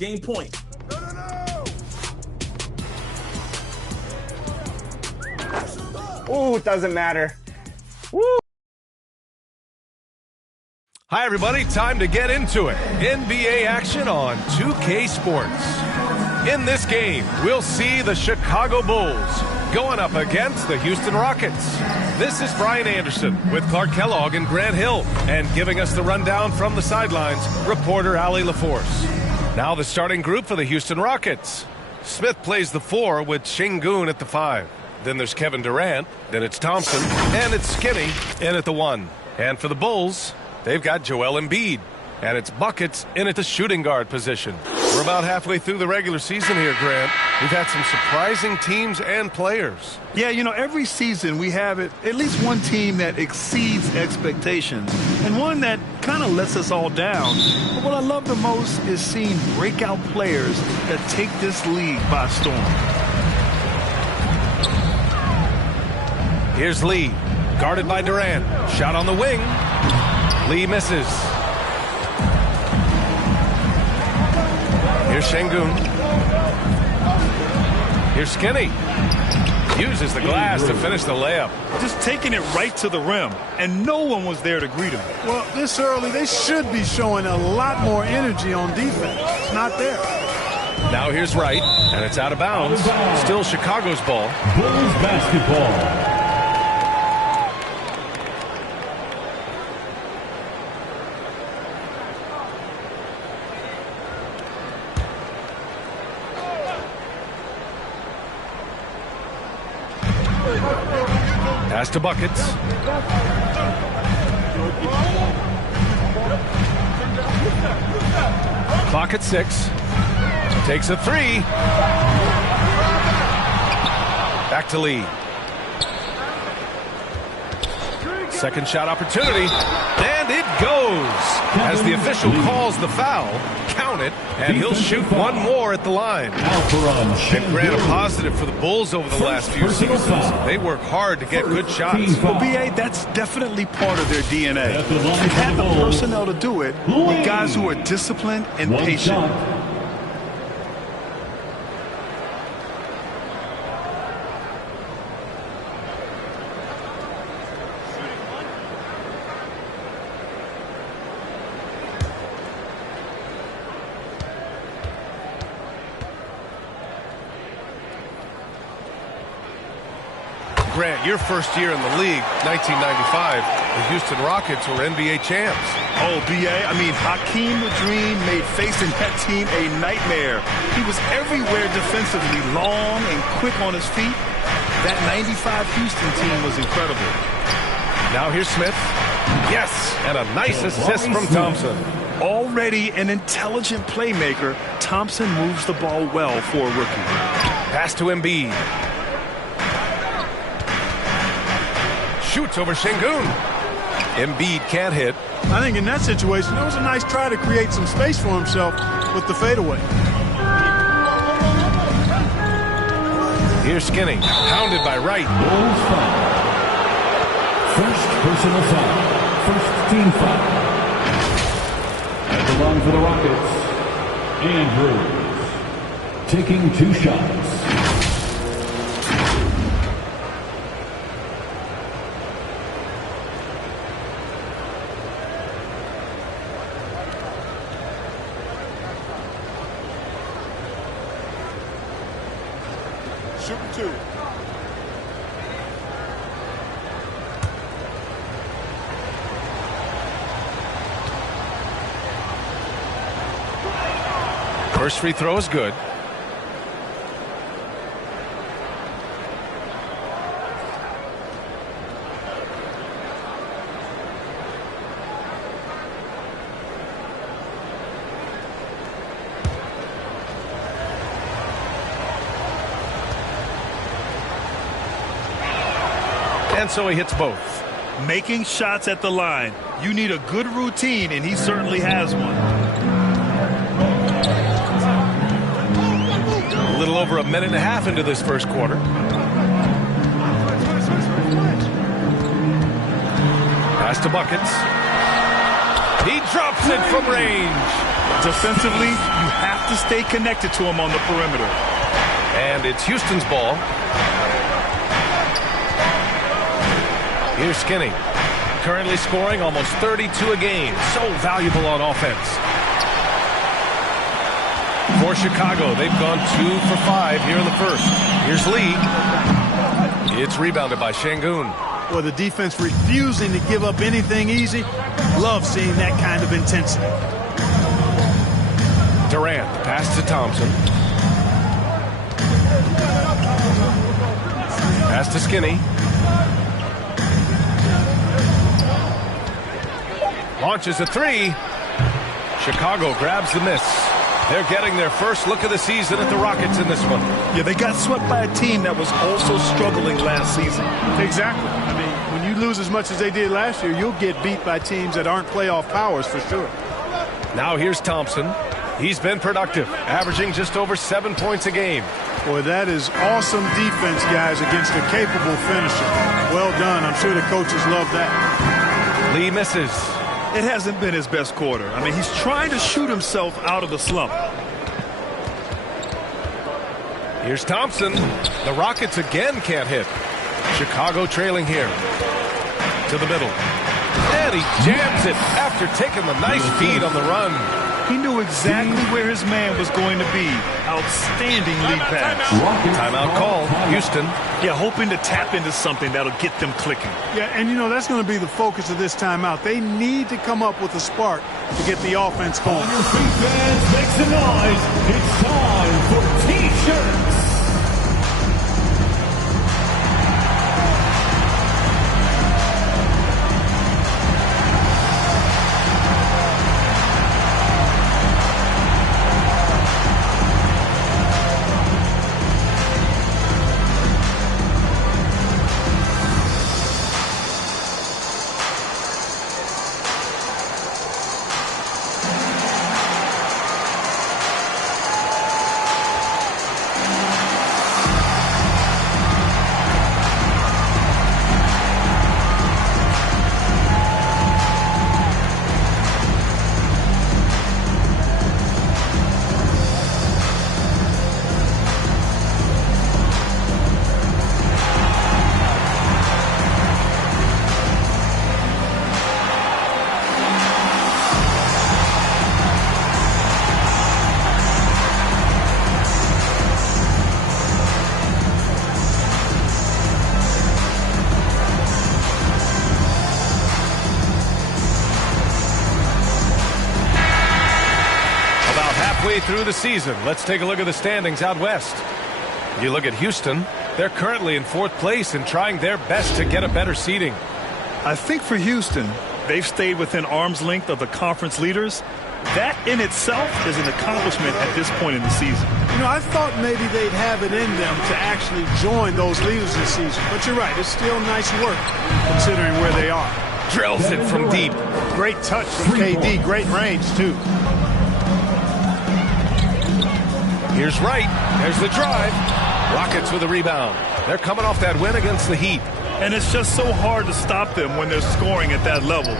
Game point. Ooh, it doesn't matter. Woo! Hi, everybody. Time to get into it. NBA action on 2K Sports. In this game, we'll see the Chicago Bulls going up against the Houston Rockets. This is Brian Anderson with Clark Kellogg and Grant Hill. And giving us the rundown from the sidelines, reporter Allie LaForce. Now the starting group for the Houston Rockets. Smith plays the 4 with Şengün at the 5. Then there's Kevin Durant, then it's Thompson, and it's Skinny in at the 1. And for the Bulls, they've got Joel Embiid, and it's Buckets in at the shooting guard position. We're about halfway through the regular season here, Grant. We've had some surprising teams and players. Yeah, you know, every season we have at least one team that exceeds expectations and one that kind of lets us all down. But what I love the most is seeing breakout players that take this league by storm. Here's Lee, guarded by Durant. Shot on the wing. Lee misses. Here's Şengün. Here's Skinny. Uses the glass to finish the layup. Just taking it right to the rim, and no one was there to greet him. Well, this early, they should be showing a lot more energy on defense. It's not there. Now here's Wright, and it's out of bounds. Still Chicago's ball. Bulls basketball. Pass to Buckets. Clock at 6. Takes a 3. Back to Lee. Second shot opportunity. And it goes. As the official calls the foul, count it, and he'll shoot one more at the line. And Grant, a positive for the Bulls over the last few seasons. They work hard to get good shots. Well, B.A., that's definitely part of their DNA. They have the personnel to do it with guys who are disciplined and patient. Grant, your first year in the league, 1995, the Houston Rockets were NBA champs. Oh, B.A., I mean, Hakeem the Dream made facing that team a nightmare. He was everywhere defensively, long and quick on his feet. That 95 Houston team was incredible. Now here's Smith. Yes, and a nice assist from Thompson. Already an intelligent playmaker, Thompson moves the ball well for a rookie. Pass to Embiid. Shoots over Şengün. Embiid can't hit. I think in that situation, it was a nice try to create some space for himself with the fadeaway. Here's Skinny, pounded by Wright. Bulls foul. First personal foul. First team foul. At the line for the Rockets, Andrews. Taking 2 shots. Shooting 2. First free throw is good. And so he hits both. Making shots at the line. You need a good routine, and he certainly has one. A little over a minute and a half into this first quarter. Pass to Buckets. He drops it from range. Defensively, you have to stay connected to him on the perimeter. And it's Houston's ball. Here's Skinny. Currently scoring almost 32 a game. So valuable on offense. For Chicago, they've gone 2 for 5 here in the first. Here's Lee. It's rebounded by Şengün. Well, the defense refusing to give up anything easy. Love seeing that kind of intensity. Durant, pass to Thompson. Pass to Skinny. Launches a three. Chicago grabs the miss. They're getting their first look of the season at the Rockets in this one. Yeah, they got swept by a team that was also struggling last season. Exactly. I mean, when you lose as much as they did last year, you'll get beat by teams that aren't playoff powers for sure. Now here's Thompson. He's been productive, averaging just over 7 points a game. Boy, that is awesome defense, guys, against a capable finisher. Well done. I'm sure the coaches love that. Lee misses. It hasn't been his best quarter. I mean, he's trying to shoot himself out of the slump. Here's Thompson. The Rockets again can't hit. Chicago trailing here. To the middle. And he jams it after taking the nice feed on the run. He knew exactly where his man was going to be. Outstanding lead pass. Timeout call. Houston. Yeah, hoping to tap into something that'll get them clicking. Yeah, and you know, that's going to be the focus of this timeout. They need to come up with a spark to get the offense going. Your feet, fans, make some noise. It's time for T-shirts. Through the season, let's take a look at the standings out west. You look at Houston, they're currently in 4th place and trying their best to get a better seeding. I think for Houston, they've stayed within arm's length of the conference leaders. That in itself is an accomplishment at this point in the season. You know, I thought maybe they'd have it in them to actually join those leaders this season. But you're right, it's still nice work considering where they are. Drills it from deep. Great touch from KD, great range too. Here's Wright. There's the drive. Rockets with a rebound. They're coming off that win against the Heat. And it's just so hard to stop them when they're scoring at that level.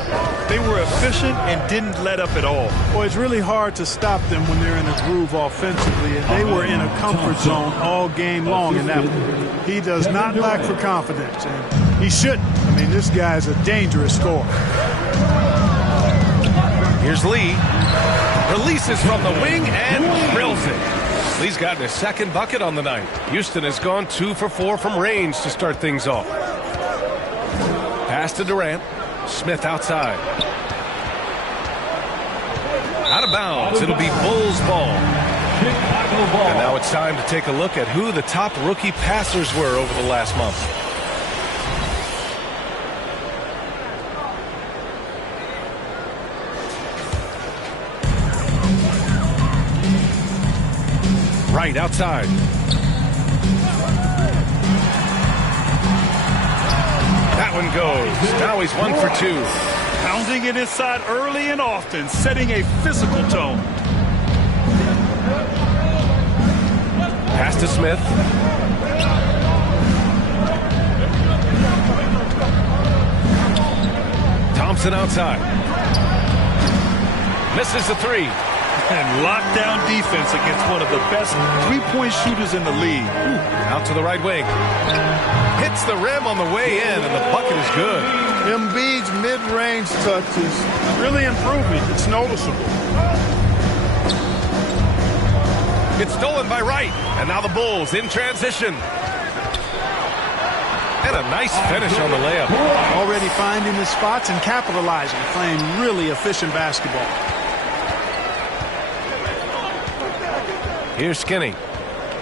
They were efficient and didn't let up at all. Well, it's really hard to stop them when they're in a groove offensively, and they were in a comfort zone all game long in that one. He does not lack for confidence, and he shouldn't. I mean, this guy's a dangerous scorer. Here's Lee. Releases from the wing and drills it. Lee's gotten his 2nd bucket on the night. Houston has gone 2 for 4 from range to start things off. Pass to Durant. Smith outside. Out of bounds. It'll be Bulls ball. And now it's time to take a look at who the top rookie passers were over the last month. Right outside. That one goes. Now he's 1 for 2. Pounding it inside early and often, setting a physical tone. Pass to Smith. Thompson outside. Misses the three. And lockdown defense against one of the best three-point shooters in the league. Out to the right wing. Hits the rim on the way in, and the bucket is good. Embiid's mid-range touch is really improving. It's noticeable. It's stolen by Wright, and now the Bulls in transition. And a nice finish on the layup. Already finding his spots and capitalizing, playing really efficient basketball. Here's Skinny.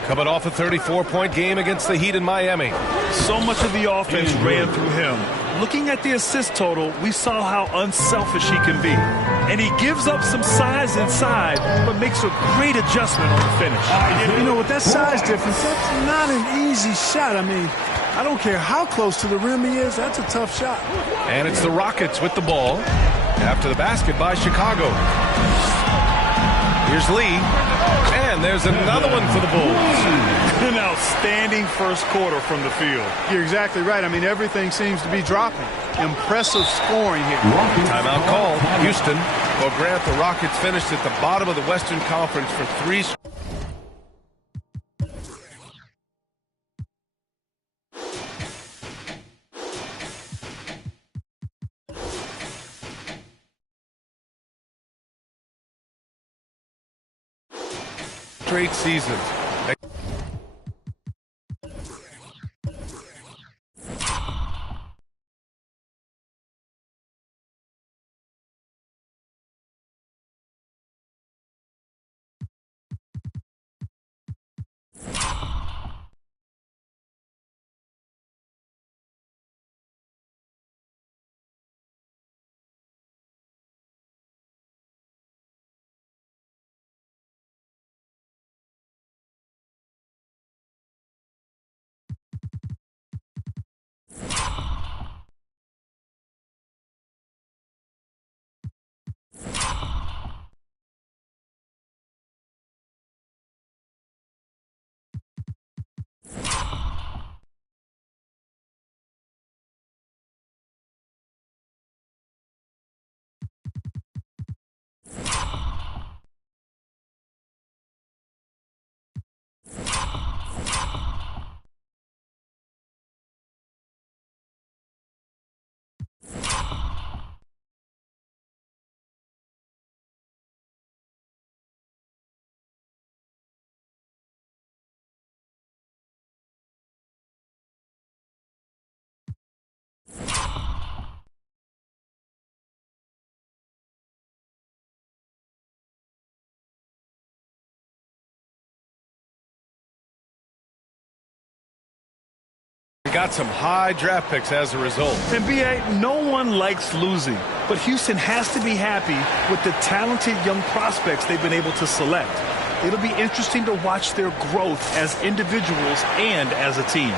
Coming off a 34-point game against the Heat in Miami. So much of the offense ran through him. Looking at the assist total, we saw how unselfish he can be. And he gives up some size inside, but makes a great adjustment on the finish. You know, with that size difference, that's not an easy shot. I mean, I don't care how close to the rim he is, that's a tough shot. And it's the Rockets with the ball after the basket by Chicago. Here's Lee, and there's another one for the Bulls. An outstanding first quarter from the field. You're exactly right. I mean, everything seems to be dropping. Impressive scoring here. Timeout called. Houston. Well, Grant, the Rockets finished at the bottom of the Western Conference for 3 straight seasons. Got some high draft picks as a result. And B.A., no one likes losing, but Houston has to be happy with the talented young prospects they've been able to select. It'll be interesting to watch their growth as individuals and as a team.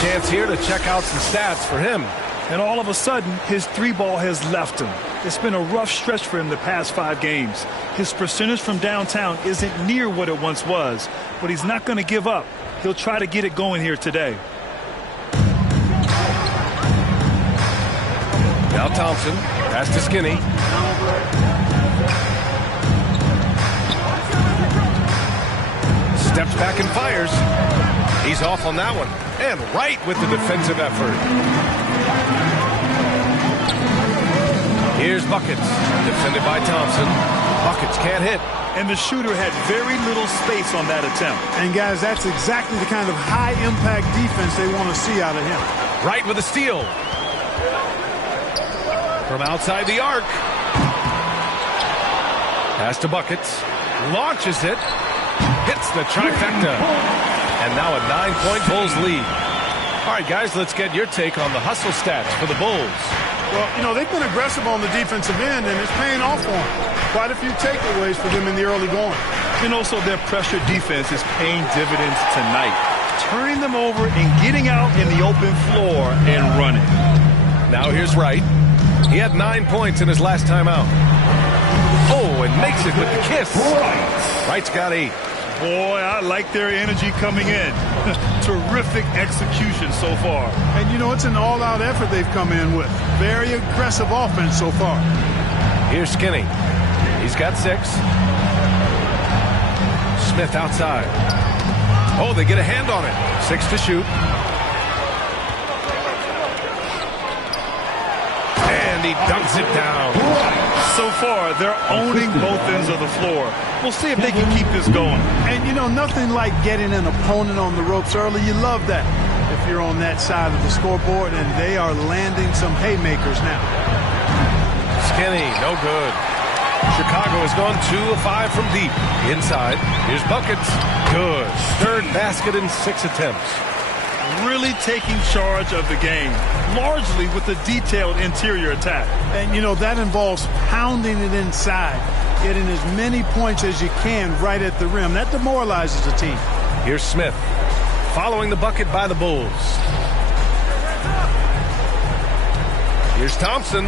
Chance here to check out some stats for him. And all of a sudden, his three ball has left him. It's been a rough stretch for him the past 5 games. His percentage from downtown isn't near what it once was, but he's not going to give up. He'll try to get it going here today. Now Thompson, pass to Skinny. Steps back and fires. He's off on that one. And right with the defensive effort. Here's Buckets, defended by Thompson. Buckets can't hit. And the shooter had very little space on that attempt. And, guys, that's exactly the kind of high-impact defense they want to see out of him. Right with a steal. From outside the arc. Pass to Buckets. Launches it. Hits the trifecta. And now a 9-point Bulls lead. All right, guys, let's get your take on the hustle stats for the Bulls. Well, you know, they've been aggressive on the defensive end, and it's paying off for them. Quite a few takeaways for them in the early going. And also their pressure defense is paying dividends tonight. Turning them over and getting out in the open floor and running. Now here's Wright. He had 9 points in his last time out. Oh, and makes it with the kiss. Wright's got 8. Boy, I like their energy coming in. Terrific execution so far. And, you know, it's an all-out effort they've come in with. Very aggressive offense so far. Here's Skinny. He's got 6. Smith outside. Oh, they get a hand on it. 6 to shoot. And he dunks it down. So far, they're owning both ends of the floor. We'll see if they can keep this going. And, you know, nothing like getting an opponent on the ropes early. You love that if you're on that side of the scoreboard, and they are landing some haymakers now. Skinny, no good. Chicago has gone 2 of 5 from deep. Inside, here's Buckets. Good. Third basket in 6 attempts. Really taking charge of the game, largely with a detailed interior attack. And, you know, that involves pounding it inside, getting as many points as you can right at the rim. That demoralizes a team. Here's Smith, following the bucket by the Bulls. Here's Thompson.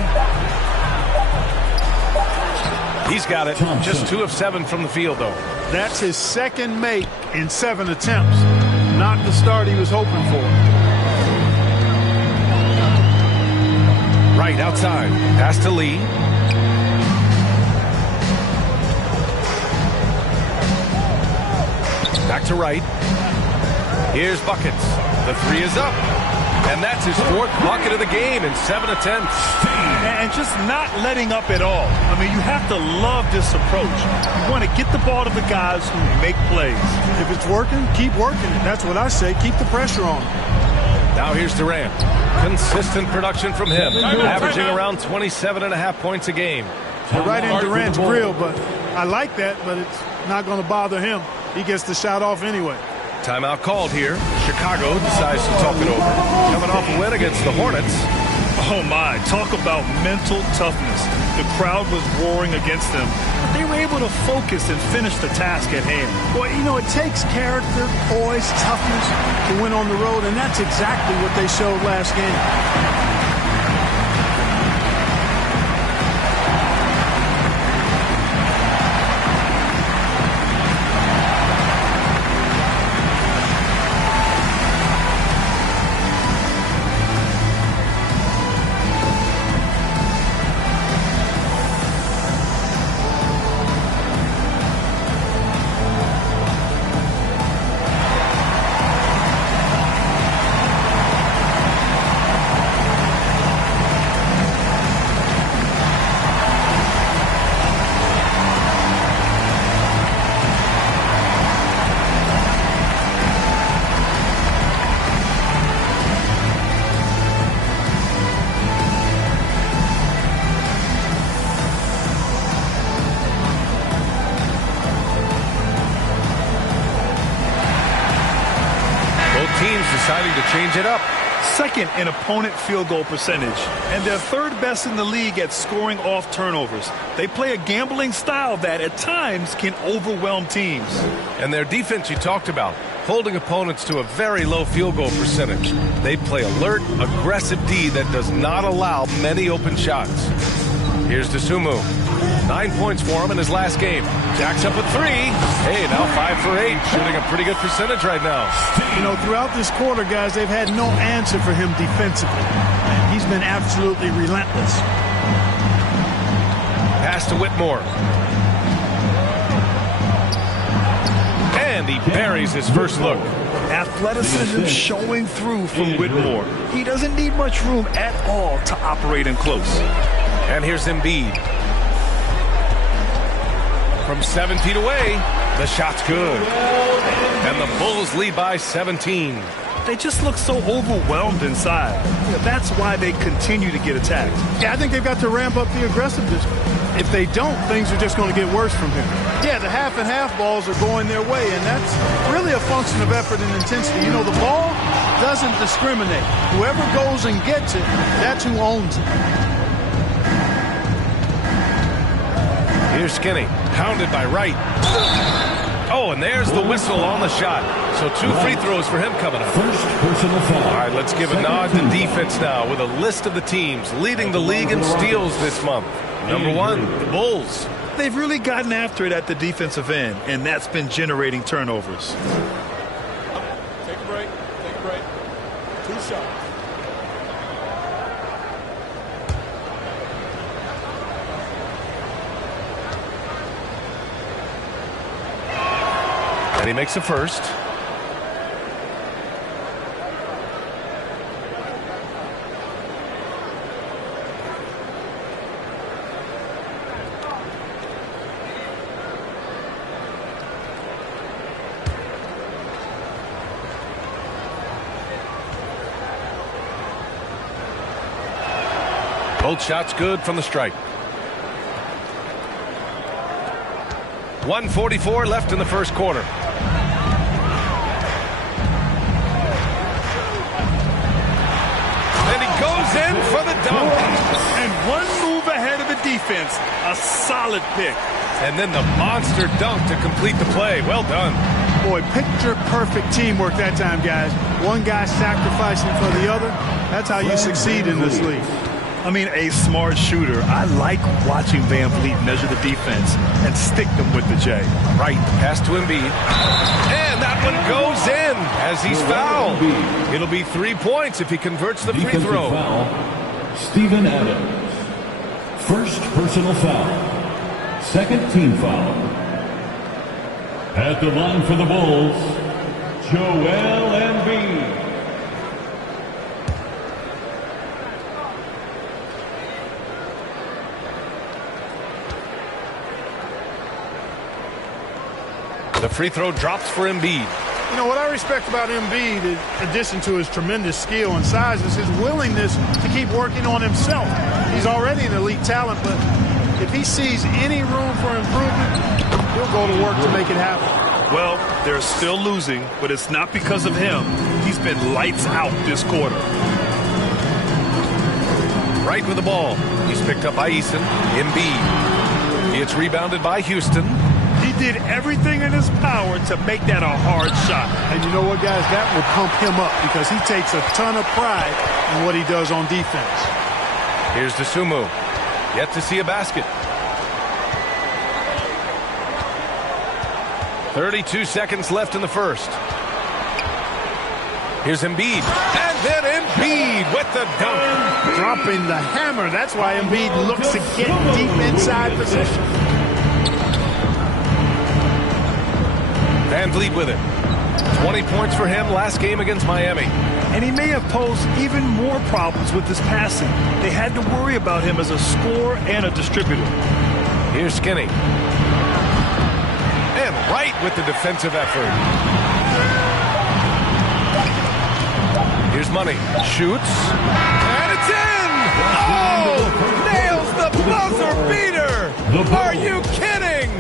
He's got it. Just 2 of 7 from the field, though. That's his second make in 7 attempts. Not the start he was hoping for. Right outside. Pass to Lee. Back to Wright. Here's Buckets. The 3 is up. And that's his 4th bucket of the game in 7 attempts. And just not letting up at all. I mean, you have to love this approach. You want to get the ball to the guys who make plays. If it's working, keep working it. That's what I say. Keep the pressure on. Now here's Durant. Consistent production from him, averaging around 27.5 points a game. They're right in Durant's grill, but I like that, but it's not going to bother him. He gets the shot off anyway. Timeout called here. Chicago decides to talk it over. Coming off a win against the Hornets. Oh, my. Talk about mental toughness. The crowd was roaring against them, but they were able to focus and finish the task at hand. Well, you know, it takes character, poise, toughness to win on the road, and that's exactly what they showed last game. Deciding to change it up. Second in opponent field goal percentage, and they're third best in the league at scoring off turnovers. They play a gambling style that at times can overwhelm teams. And their defense you talked about, holding opponents to a very low field goal percentage. They play alert, aggressive D that does not allow many open shots. Here's Dosunmu. 9 points for him in his last game. Jacks up a 3. Hey, now 5 for 8. Shooting a pretty good percentage right now. You know, throughout this quarter, guys, they've had no answer for him defensively. And he's been absolutely relentless. Pass to Whitmore. And he buries his first look. Athleticism showing through from Whitmore. He doesn't need much room at all to operate in close. And here's Embiid. From 7 feet away, the shot's good. And the Bulls lead by 17. They just look so overwhelmed inside. That's why they continue to get attacked. Yeah, I think they've got to ramp up the aggressiveness. If they don't, things are just going to get worse from here. Yeah, the half-and-half balls are going their way, and that's really a function of effort and intensity. You know, the ball doesn't discriminate. Whoever goes and gets it, that's who owns it. Here's Skinny, pounded by Wright. Oh, and there's the whistle on the shot. So 2 free throws for him coming up. First personal foul. All right, let's give a nod to defense now with a list of the teams leading the league in steals this month. Number 1, the Bulls. They've really gotten after it at the defensive end, and that's been generating turnovers. Take a break. 2 shots. And he makes a first. Both shots good from the strike. 1:44 left in the first quarter. And he goes in for the dunk. And 1 move ahead of the defense. A solid pick. And then the monster dunk to complete the play. Well done. Boy, picture-perfect teamwork that time, guys. One guy sacrificing for the other. That's how you succeed in this league. I mean, a smart shooter. I like watching Van Vliet measure the defense and stick them with the J. Right, pass to Embiid. And that one goes in as he's fouled. It'll be 3 points if he converts the free Defensive throw. foul, Steven Adams. First personal foul. Second team foul. At the line for the Bulls, Joel Embiid. The free throw drops for Embiid. You know, what I respect about Embiid, in addition to his tremendous skill and size, is his willingness to keep working on himself. He's already an elite talent, but if he sees any room for improvement, he'll go to work to make it happen. Well, they're still losing, but it's not because of him. He's been lights out this quarter. Right with the ball. He's picked up by Eason. Embiid. It's rebounded by Houston. He did everything in his power to make that a hard shot. And you know what, guys? That will pump him up because he takes a ton of pride in what he does on defense. Here's DeSumo. Yet to see a basket. 32 seconds left in the first. Here's Embiid. And then Embiid with the dunk. Dropping the hammer. That's why Embiid looks to get deep inside position. Van Vliet with it. 20 points for him last game against Miami. And he may have posed even more problems with his passing. They had to worry about him as a scorer and a distributor. Here's Skinny. And right with the defensive effort. Here's Money. Shoots. And it's in! Oh! Nails the buzzer beater! Are you kidding?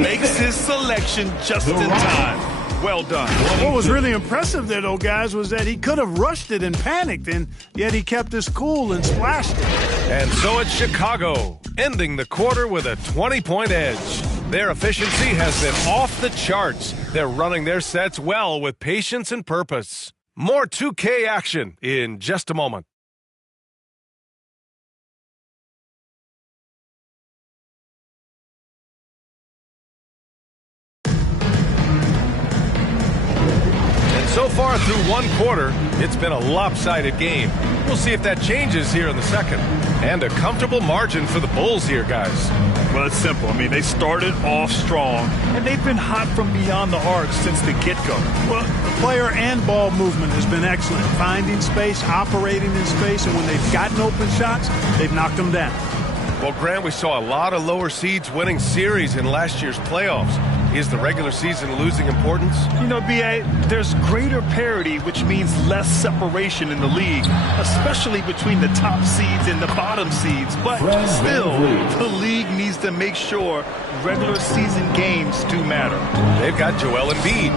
Makes his selection just in time. Well done. What was really impressive there, though, guys, was that he could have rushed it and panicked, and yet he kept his cool and splashed it. And so it's Chicago, ending the quarter with a 20-point edge. Their efficiency has been off the charts. They're running their sets well with patience and purpose. More 2K action in just a moment. So far through one quarter, it's been a lopsided game. We'll see if that changes here in the second. And a comfortable margin for the Bulls here, guys. Well, it's simple. I mean, they started off strong, and they've been hot from beyond the arc since the get-go. Well, the player and ball movement has been excellent. Finding space, operating in space, and when they've gotten open shots, they've knocked them down. Well, Grant, we saw a lot of lower seeds winning series in last year's playoffs. Is the regular season losing importance? You know, B.A., there's greater parity, which means less separation in the league, especially between the top seeds and the bottom seeds. But still, the league needs to make sure regular season games do matter. They've got Joel Embiid,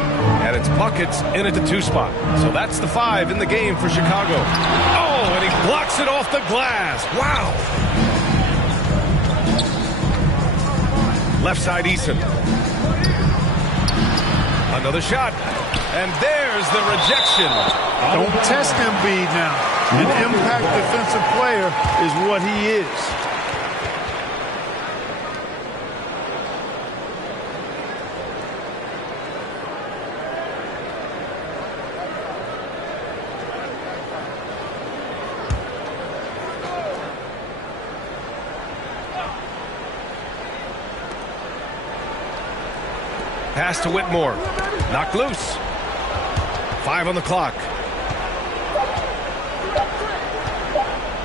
and it's buckets in at the 2 spot. So that's the 5 in the game for Chicago. Oh, and he blocks it off the glass. Wow. Left side, Eason. Another shot. And there's the rejection. Don't test Embiid now. An impact defensive player is what he is. Pass to Whitmore. Knocked loose. 5 on the clock.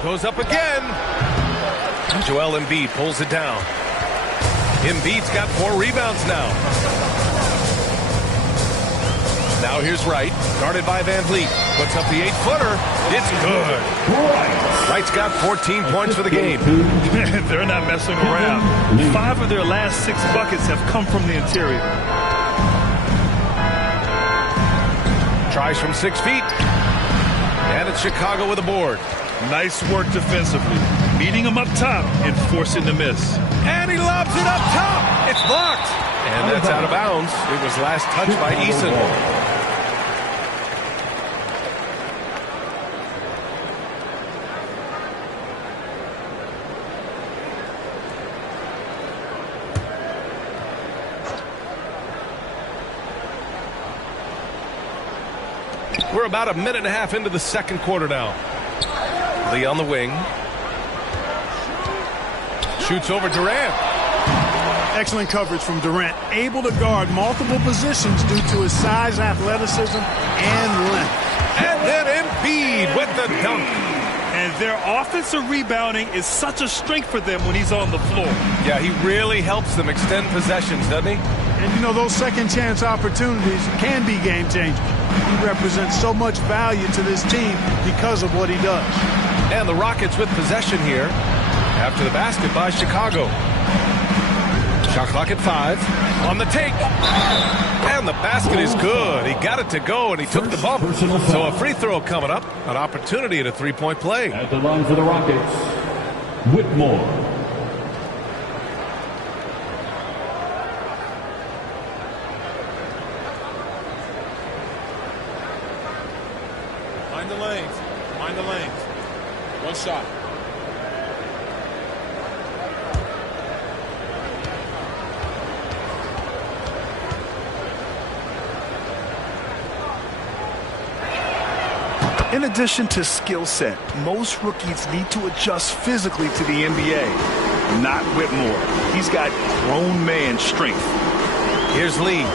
Goes up again. Joel Embiid pulls it down. Embiid's got 4 rebounds now. Now here's Wright. Guarded by Van Vliet. Puts up the 8-footer. It's good. Wright's got 14 points for the game. They're not messing around. 5 of their last 6 buckets have come from the interior. Tries from 6 feet. And it's Chicago with a board. Nice work defensively. Meeting him up top and forcing the miss. And he lobs it up top. It's blocked. And that's out of bounds. It was last touched by Eason. We're about a minute and a half into the second quarter now. Lee on the wing. Shoots over Durant. Excellent coverage from Durant. Able to guard multiple positions due to his size, athleticism, and length. And then Embiid with the dunk. And their offensive rebounding is such a strength for them when he's on the floor. Yeah, he really helps them extend possessions, doesn't he? And, you know, those second chance opportunities can be game changers. He represents so much value to this team because of what he does. And the Rockets with possession here after the basket by Chicago. Shot clock at 5. On the take. And the basket is good. He got it to go, and he took the bump. So a free throw coming up. An opportunity at a 3-point play. At the line for the Rockets, Whitmore. Mind the lanes. Mind the lanes. One shot. In addition to skill set, most rookies need to adjust physically to the NBA. Not Whitmore. He's got grown man strength. Here's Lee.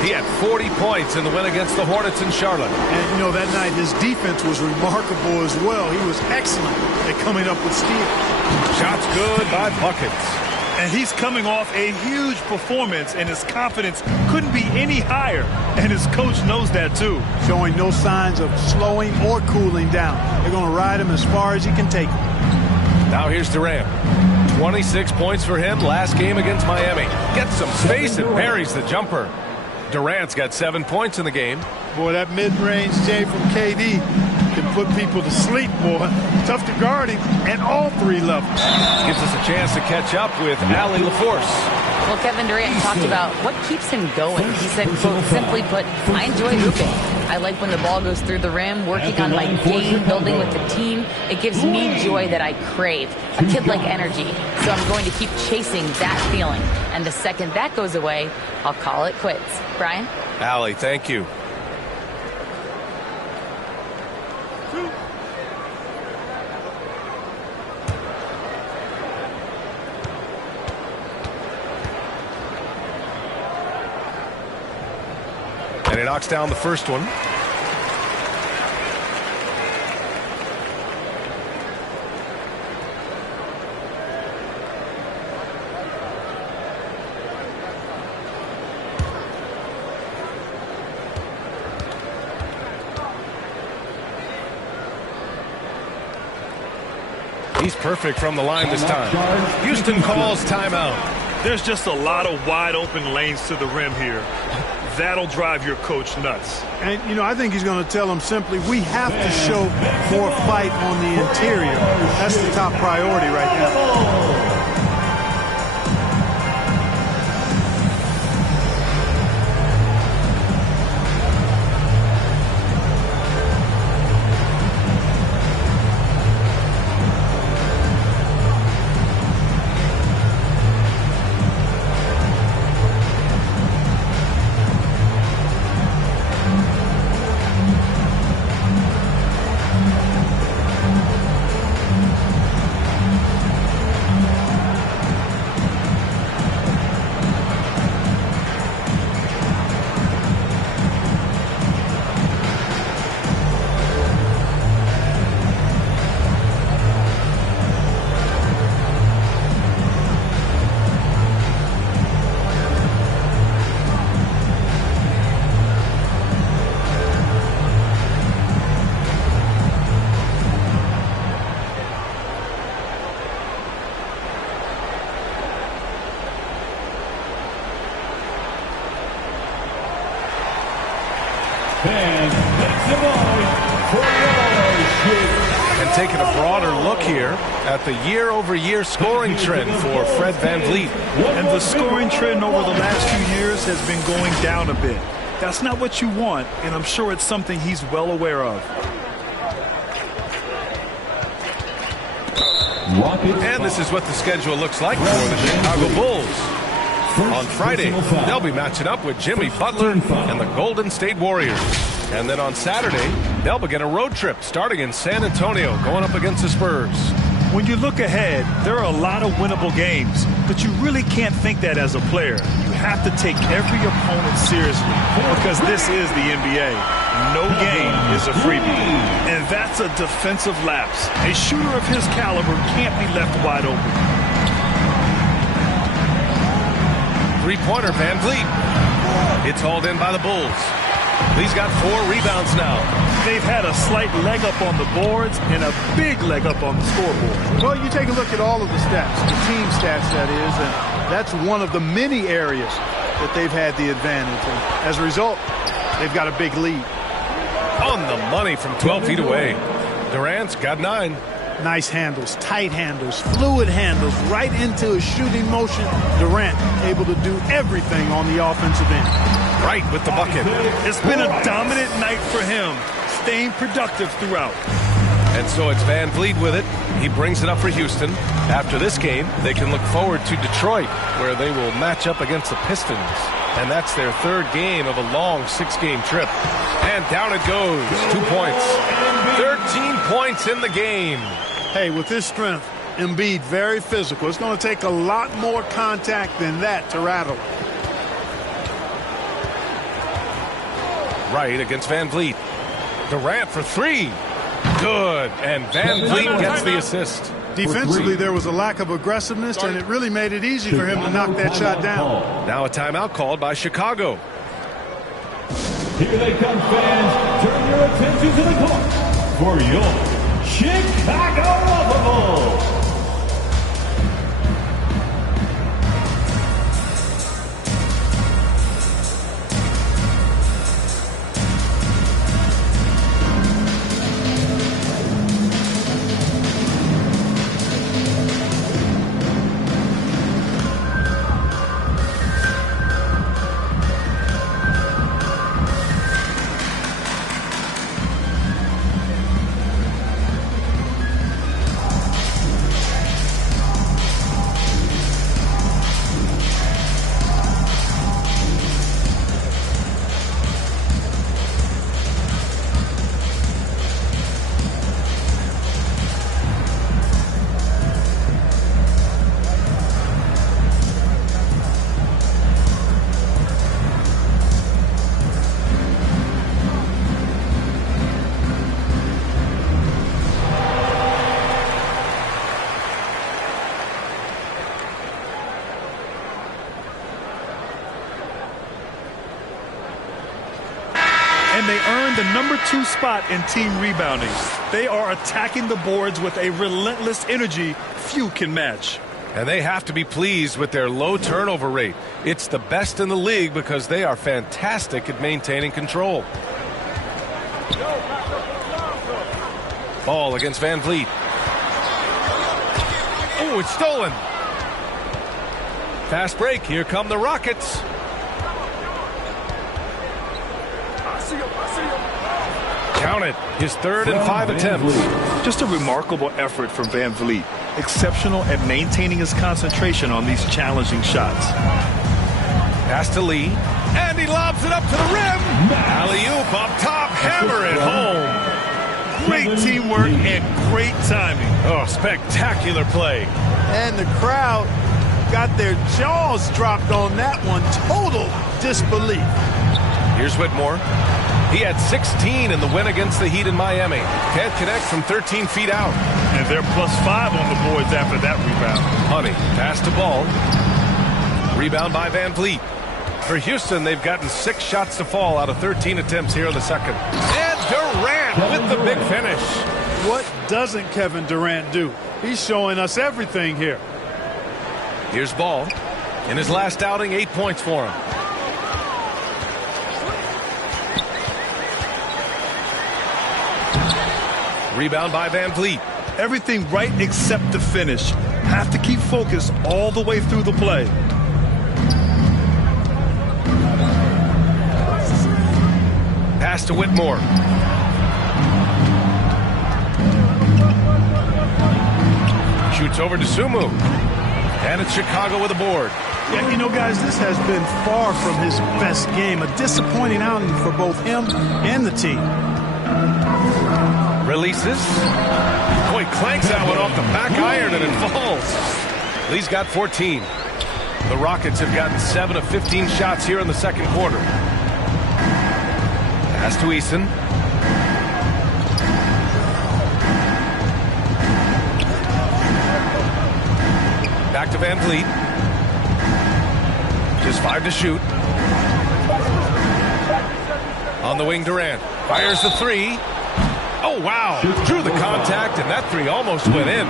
He had 40 points in the win against the Hornets in Charlotte. And, you know, that night his defense was remarkable as well. He was excellent at coming up with steals. Shots good by buckets. And he's coming off a huge performance, and his confidence couldn't be any higher. And his coach knows that, too. Showing no signs of slowing or cooling down. They're going to ride him as far as he can take him. Now here's Durant. 26 points for him last game against Miami. Gets some space and buries the jumper. Durant's got 7 points in the game. Boy, that mid-range J from KD can put people to sleep, boy. Tough to guard him at all 3 levels. Gives us a chance to catch up with Allie LaForce. Well, Kevin Durant talked about what keeps him going. He said, quote, simply put, I enjoy hooping. I like when the ball goes through the rim, working on my game, building with the team. It gives me joy that I crave, a kid-like energy. So I'm going to keep chasing that feeling. And the second that goes away, I'll call it quits. Brian? Allie, thank you. And he knocks down the first one. He's perfect from the line this time. Houston calls timeout. There's just a lot of wide open lanes to the rim here. That'll drive your coach nuts. And, you know, I think he's going to tell them simply, we have to show more fight on the interior. That's the top priority right now. And taking a broader look here at the year-over-year scoring trend for Fred VanVleet. And the scoring trend over the last few years has been going down a bit. That's not what you want, and I'm sure it's something he's well aware of. And this is what the schedule looks like for the Chicago Bulls. On Friday, they'll be matching up with Jimmy Butler and the Golden State Warriors. And then on Saturday, they'll begin a road trip starting in San Antonio, going up against the Spurs. When you look ahead, there are a lot of winnable games, but you really can't think that as a player. You have to take every opponent seriously because this is the NBA. No game is a freebie. And that's a defensive lapse. A shooter of his caliber can't be left wide open. Three-pointer, VanVleet. It's hauled in by the Bulls. He's got 4 rebounds now. They've had a slight leg up on the boards and a big leg up on the scoreboard. Well, you take a look at all of the stats, the team stats that is, and that's one of the many areas that they've had the advantage. And as a result, they've got a big lead. On the money from 12 feet away. Durant's got 9. Nice handles, tight handles, fluid handles, right into a shooting motion. Durant able to do everything on the offensive end. Right with the bucket. It's been a dominant night for him, staying productive throughout. And so it's VanVleet with it. He brings it up for Houston. After this game, they can look forward to Detroit, where they will match up against the Pistons. And that's their 3rd game of a long 6-game trip. And down it goes. 2 points. 13 points in the game. Hey, with this strength, Embiid very physical. It's going to take a lot more contact than that to rattle him. Right against VanVleet. Durant for 3. Good. And VanVleet gets the assist. Defensively, there was a lack of aggressiveness, and it really made it easy for him to knock that shot down. Now a timeout called by Chicago. Here they come, fans. Turn your attention to the court for your Chicago Bulls. and they earned the #2 spot in team rebounding. They are attacking the boards with a relentless energy few can match. And they have to be pleased with their low turnover rate. It's the best in the league because they are fantastic at maintaining control. Ball against Van Vliet. Oh, it's stolen. Fast break. Here come the Rockets. Count it. His 3rd and 5 attempts. Just a remarkable effort from Van Vliet. Exceptional at maintaining his concentration on these challenging shots. Pass to Lee. And he lobs it up to the rim. Alley-oop up top. Hammer it home. Great teamwork and great timing. Oh, spectacular play. And the crowd got their jaws dropped on that one. Total disbelief. Here's Whitmore. He had 16 in the win against the Heat in Miami. Can't connect from 13 feet out. And they're +5 on the boards after that rebound. Honey, pass to Ball. Rebound by Van Vliet. For Houston, they've gotten 6 shots to fall out of 13 attempts here in the second. And Durant with the big finish. What doesn't Kevin Durant do? He's showing us everything here. Here's Ball. In his last outing, 8 points for him. Rebound by Van Vliet. Everything right except the finish. Have to keep focused all the way through the play. Pass to Whitmore. Shoots over to Sumu. And it's Chicago with a board. Yeah, you know, guys, this has been far from his best game. A disappointing outing for both him and the team. Releases. Boy, clanks that one off the back iron and it falls. Lee's got 14. The Rockets have gotten 7 of 15 shots here in the second quarter. Pass to Eason. Back to Van Vliet. Just 5 to shoot. On the wing, Durant. Fires the 3. Oh, wow. Drew the contact, and that 3 almost went in.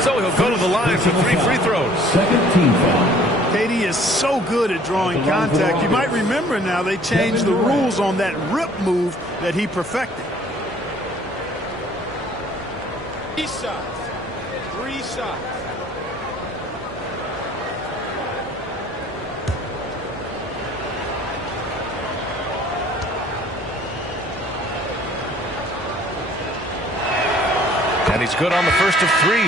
So he'll go to the line for 3 free throws. Second team foul. KD is so good at drawing contact. You might remember now they changed the rules on that rip move that he perfected. 3 shots. 3 shots. And he's good on the first of 3.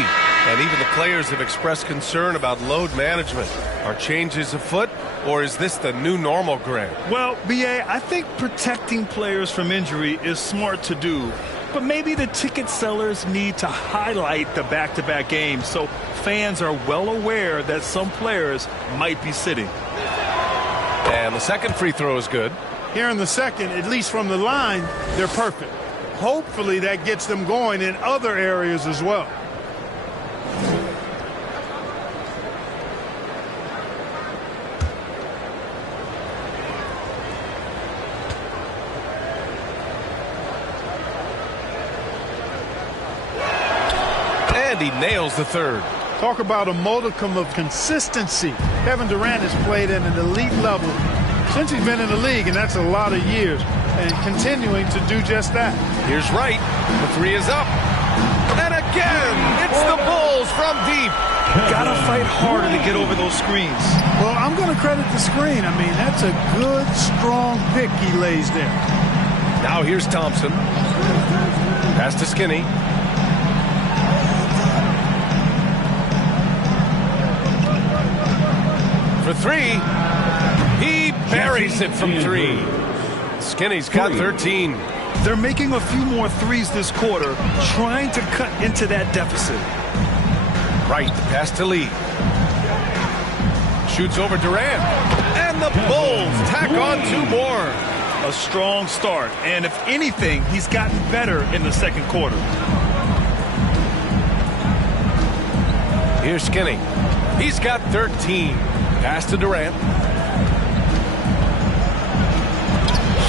And even the players have expressed concern about load management. Are changes afoot, or is this the new normal, Grant? Well, B.A., I think protecting players from injury is smart to do. But maybe the ticket sellers need to highlight the back-to-back games so fans are well aware that some players might be sitting. And the second free throw is good. Here in the second, at least from the line, they're perfect. Hopefully that gets them going in other areas as well. And he nails the third. Talk about a modicum of consistency. Kevin Durant has played at an elite level since he's been in the league, and that's a lot of years, and continuing to do just that. Here's Wright. The 3 is up. And again, it's the Bulls from deep. Gotta fight harder to get over those screens. Well, I'm going to credit the screen. I mean, that's a good, strong pick he lays there. Now here's Thompson. Pass to Skinny. For 3. He buries it from 3. Skinny's got 13. They're making a few more threes this quarter, trying to cut into that deficit. Right, pass to Lee. Shoots over Durant. And the Bulls tack on 2 more. A strong start, and if anything, he's gotten better in the second quarter. Here's Skinny. He's got 13. Pass to Durant.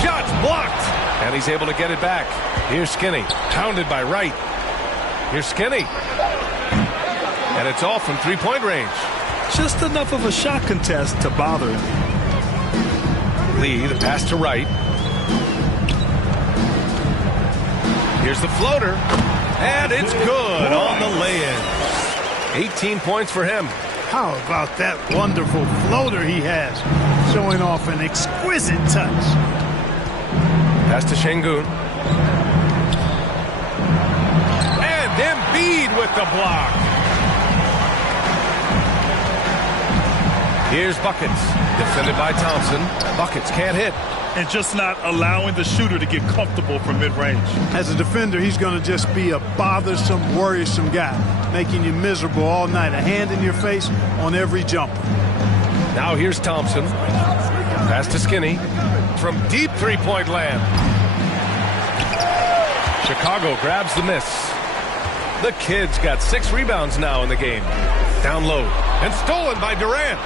Shots blocked. And he's able to get it back. Here's Skinny, pounded by Wright. Here's Skinny. And it's off from three-point range. Just enough of a shot contest to bother him. Lee, the pass to Wright. Here's the floater. And it's good on the lay-in. 18 points for him. How about that wonderful floater he has? Showing off an exquisite touch. Pass to Şengün. And Embiid with the block. Here's Buckets, defended by Thompson. Buckets can't hit. And just not allowing the shooter to get comfortable from mid-range. As a defender, he's going to just be a bothersome, worrisome guy, making you miserable all night. A hand in your face on every jumper. Now here's Thompson. Pass to Skinny. From deep three-point land. Chicago grabs the miss. The Kid's got 6 rebounds now in the game. Down low. And stolen by Durant.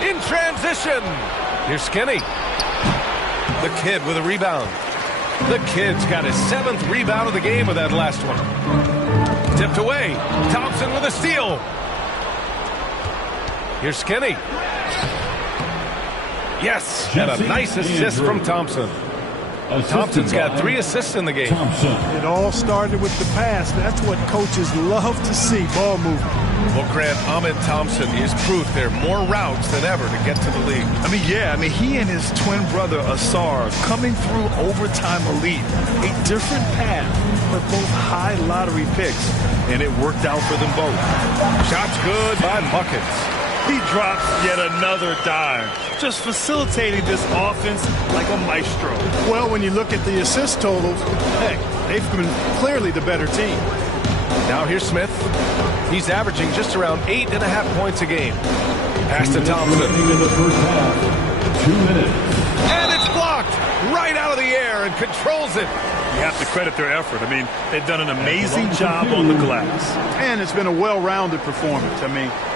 In transition. Here's Skinny. The Kid with a rebound. The Kid's got his 7th rebound of the game with that last one. Tipped away. Thompson with a steal. Here's Skinny. Yes, and a nice assist from Thompson. Thompson's got 3 assists in the game. It all started with the pass. That's what coaches love to see, ball movement. Well, Grant, Ahmed Thompson is proof there are more routes than ever to get to the league. He and his twin brother, Asar, coming through overtime elite. A different path, but both high lottery picks. And it worked out for them both. Shots good by Buckets. He drops yet another dime, just facilitating this offense like a maestro. Well, when you look at the assist totals, heck, they've been clearly the better team. Now here's Smith. He's averaging just around 8.5 points a game. Pass to Thompson. In the first half, 2 minutes. And it's blocked right out of the air and controls it. You have to credit their effort. They've done an amazing job on the glass. And it's been a well-rounded performance.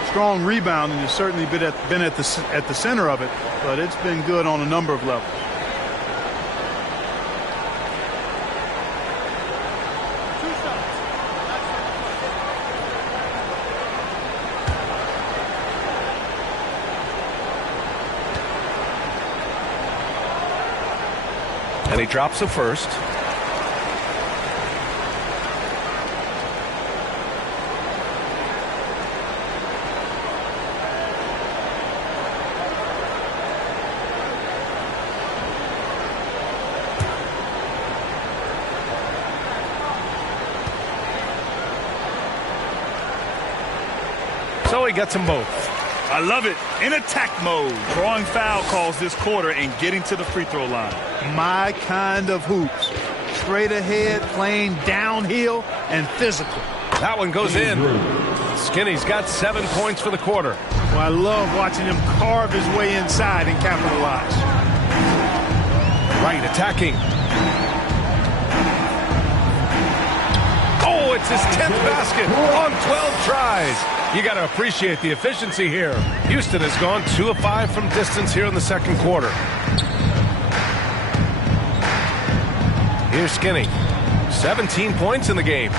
Strong rebounding has certainly been at the center of it, but it's been good on a number of levels. And he drops the first. So he gets them both. I love it. In attack mode. Drawing foul calls this quarter and getting to the free throw line. My kind of hoops. Straight ahead, playing downhill, and physical. That one goes in. Skinny's got 7 points for the quarter. Well, I love watching him carve his way inside and capitalize. Right, attacking. Oh, it's his 10th basket on 12 tries. You got to appreciate the efficiency here. Houston has gone 2 of 5 from distance here in the second quarter. Here's Skinny. 17 points in the game.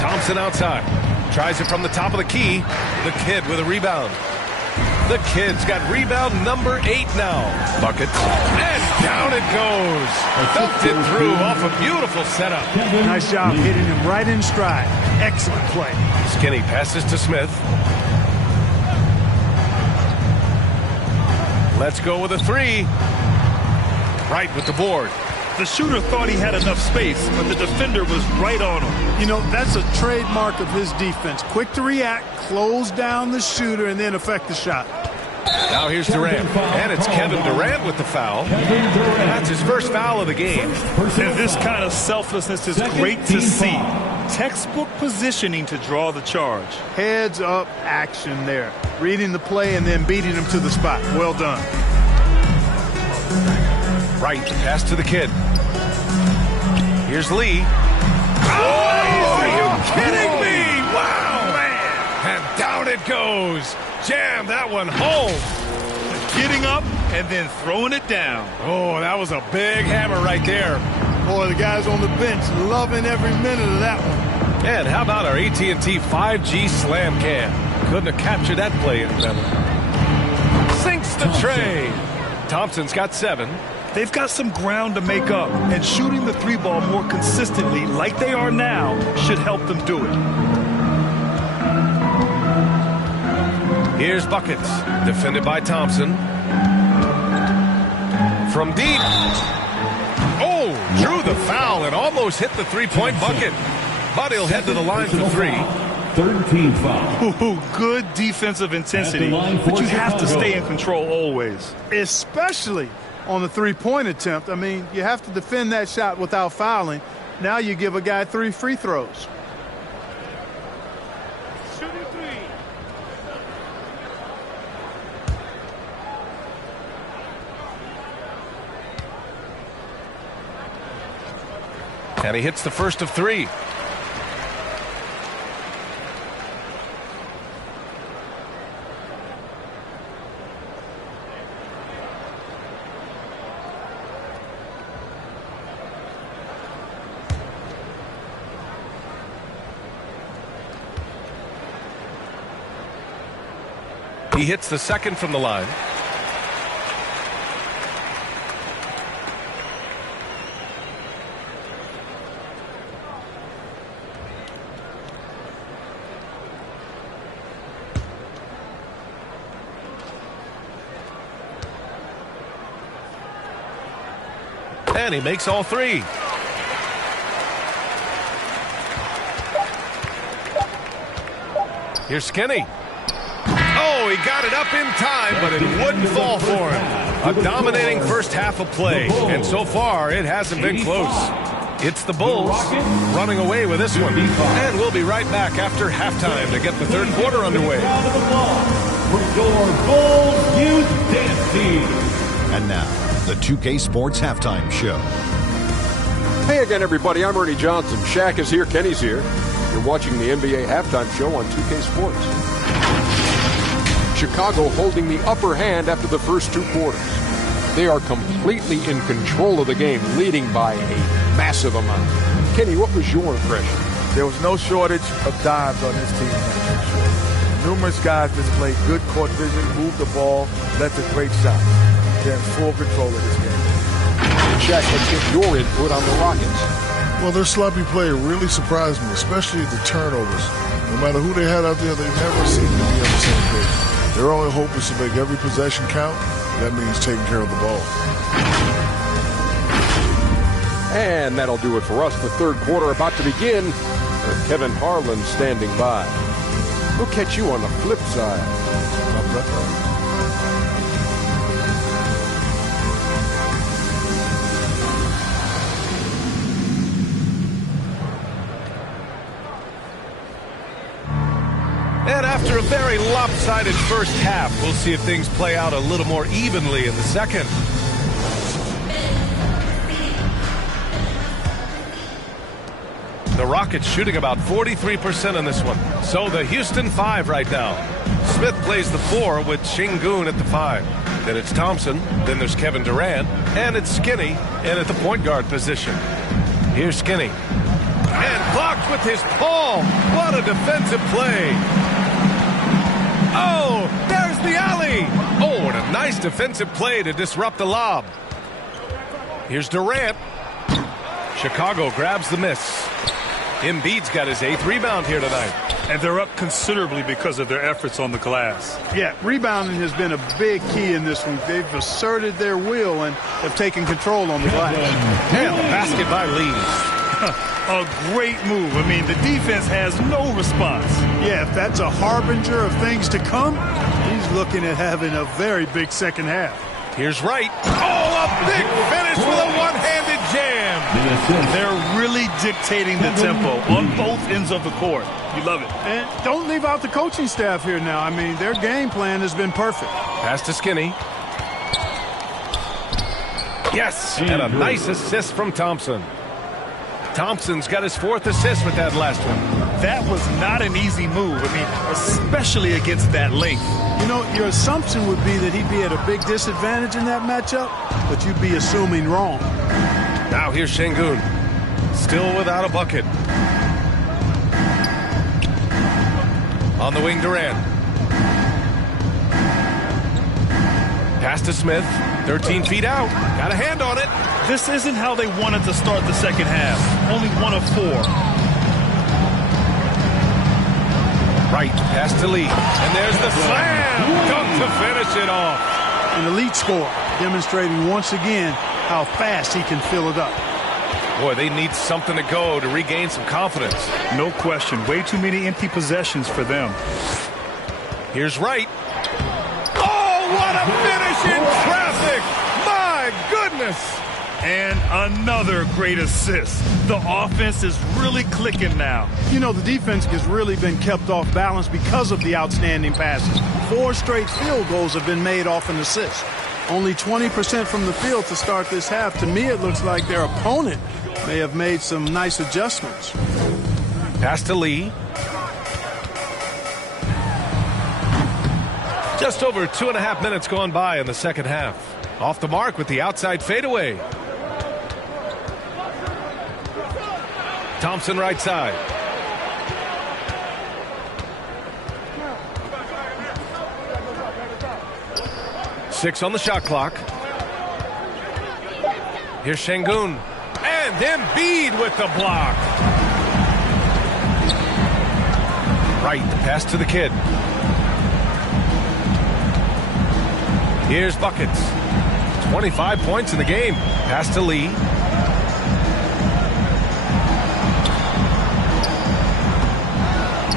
Thompson outside. Tries it from the top of the key. The Kid with a rebound. The Kid's got rebound number 8 now. Buckets. And down it goes. Dunked it through off a beautiful setup. Nice job hitting him right in stride. Excellent play. Skinny passes to Smith. Let's go with a 3. Right with the board. The shooter thought he had enough space, but the defender was right on him. That's a trademark of his defense. Quick to react, close down the shooter, and then affect the shot. Now here's Durant. And it's Kevin Durant with the foul. That's his first foul of the game. And this kind of selflessness is great to see. Textbook positioning to draw the charge. Heads up action there. Reading the play and then beating him to the spot. Well done. Right, pass to the Kid. Here's Lee. Oh, are you kidding me? Wow, man. And down it goes. Jam that one home. Getting up and then throwing it down. Oh, that was a big hammer right there. Boy, the guys on the bench loving every minute of that one. And how about our AT&T 5G slam cam? Couldn't have captured that play any better. Sinks the tray. Thompson's got 7. They've got some ground to make up, and shooting the 3-ball more consistently like they are now should help them do it. Here's Buckets, defended by Thompson. From deep. Oh, drew the foul and almost hit the 3-point bucket. But he'll head to the line for 3. 3rd team foul. Ooh, good defensive intensity, but you have to stay in control always. Especially on the three-point attempt. I mean, you have to defend that shot without fouling. Now you give a guy 3 free throws. And he hits the first of 3. He hits the second from the line. And he makes all 3. Here's Skinny. Oh, he got it up in time, but it wouldn't fall for him. A dominating first half of play, and so far it hasn't been close. It's the Bulls running away with this one. And we'll be right back after halftime to get the third quarter underway. For your Bulls Youth Dance Team. And now, the 2K Sports Halftime Show. Hey again, everybody. I'm Ernie Johnson. Shaq is here. Kenny's here. You're watching the NBA Halftime Show on 2K Sports. Chicago holding the upper hand after the first 2 quarters. They are completely in control of the game, leading by a massive amount. Kenny, what was your impression? There was no shortage of dimes on this team. That's for sure. Numerous guys displayed good court vision, moved the ball, led to great shots. They're in full control of this game. Shaq, let's get your input on the Rockets. Well, their sloppy play really surprised me, especially the turnovers. No matter who they had out there, they never seemed to be on the same page. Their only hope is to make every possession count. That means taking care of the ball. And that'll do it for us. The third quarter about to begin. With Kevin Harlan standing by. We'll catch you on the flip side. And after a very lopsided first half, we'll see if things play out a little more evenly in the second. The Rockets shooting about 43% in this one. So the Houston 5 right now. Smith plays the 4 with Şengün at the 5. Then it's Thompson. Then there's Kevin Durant. And it's Skinny in at the point guard position. Here's Skinny. And blocked with his palm. What a defensive play. Oh, there's the alley. Oh, and a nice defensive play to disrupt the lob. Here's Durant. Chicago grabs the miss. Embiid's got his 8th rebound here tonight. And they're up considerably because of their efforts on the glass. Yeah, rebounding has been a big key in this one. They've asserted their will and have taken control on the glass. And the basket by Lee. A great move. I mean, the defense has no response. Yeah, if that's a harbinger of things to come, he's looking at having a very big second half. Here's Wright. Oh, a big finish with a one-handed jam. They're really dictating the tempo on both ends of the court. You love it. And don't leave out the coaching staff here now. I mean, their game plan has been perfect. Pass to Skinny. Yes, and a nice assist from Thompson. Thompson's got his 4th assist with that last one. That was not an easy move. I mean, especially against that length. You know, your assumption would be that he'd be at a big disadvantage in that matchup, but you'd be assuming wrong. Now here's Şengün. Still without a bucket. On the wing, Durant. Pass to Smith. 13 feet out. Got a hand on it. This isn't how they wanted to start the second half. Only 1 of 4. Right, pass to Lee. And there's the slam. Dunk to finish it off. An elite scorer, demonstrating once again how fast he can fill it up. Boy, they need something to go to regain some confidence. No question. Way too many empty possessions for them. Here's Wright. Oh, what a finish in traffic. My goodness. And another great assist. The offense is really clicking now. You know, the defense has really been kept off balance because of the outstanding passes. 4 straight field goals have been made off an assist. Only 20% from the field to start this half. To me, it looks like their opponent may have made some nice adjustments. Pass to Lee. Just over 2.5 minutes gone by in the second half. Off the mark with the outside fadeaway. Thompson right side. Six on the shot clock. Here's Şengün. And Embiid with the block. Right, the pass to the kid. Here's buckets. 25 points in the game. Pass to Lee.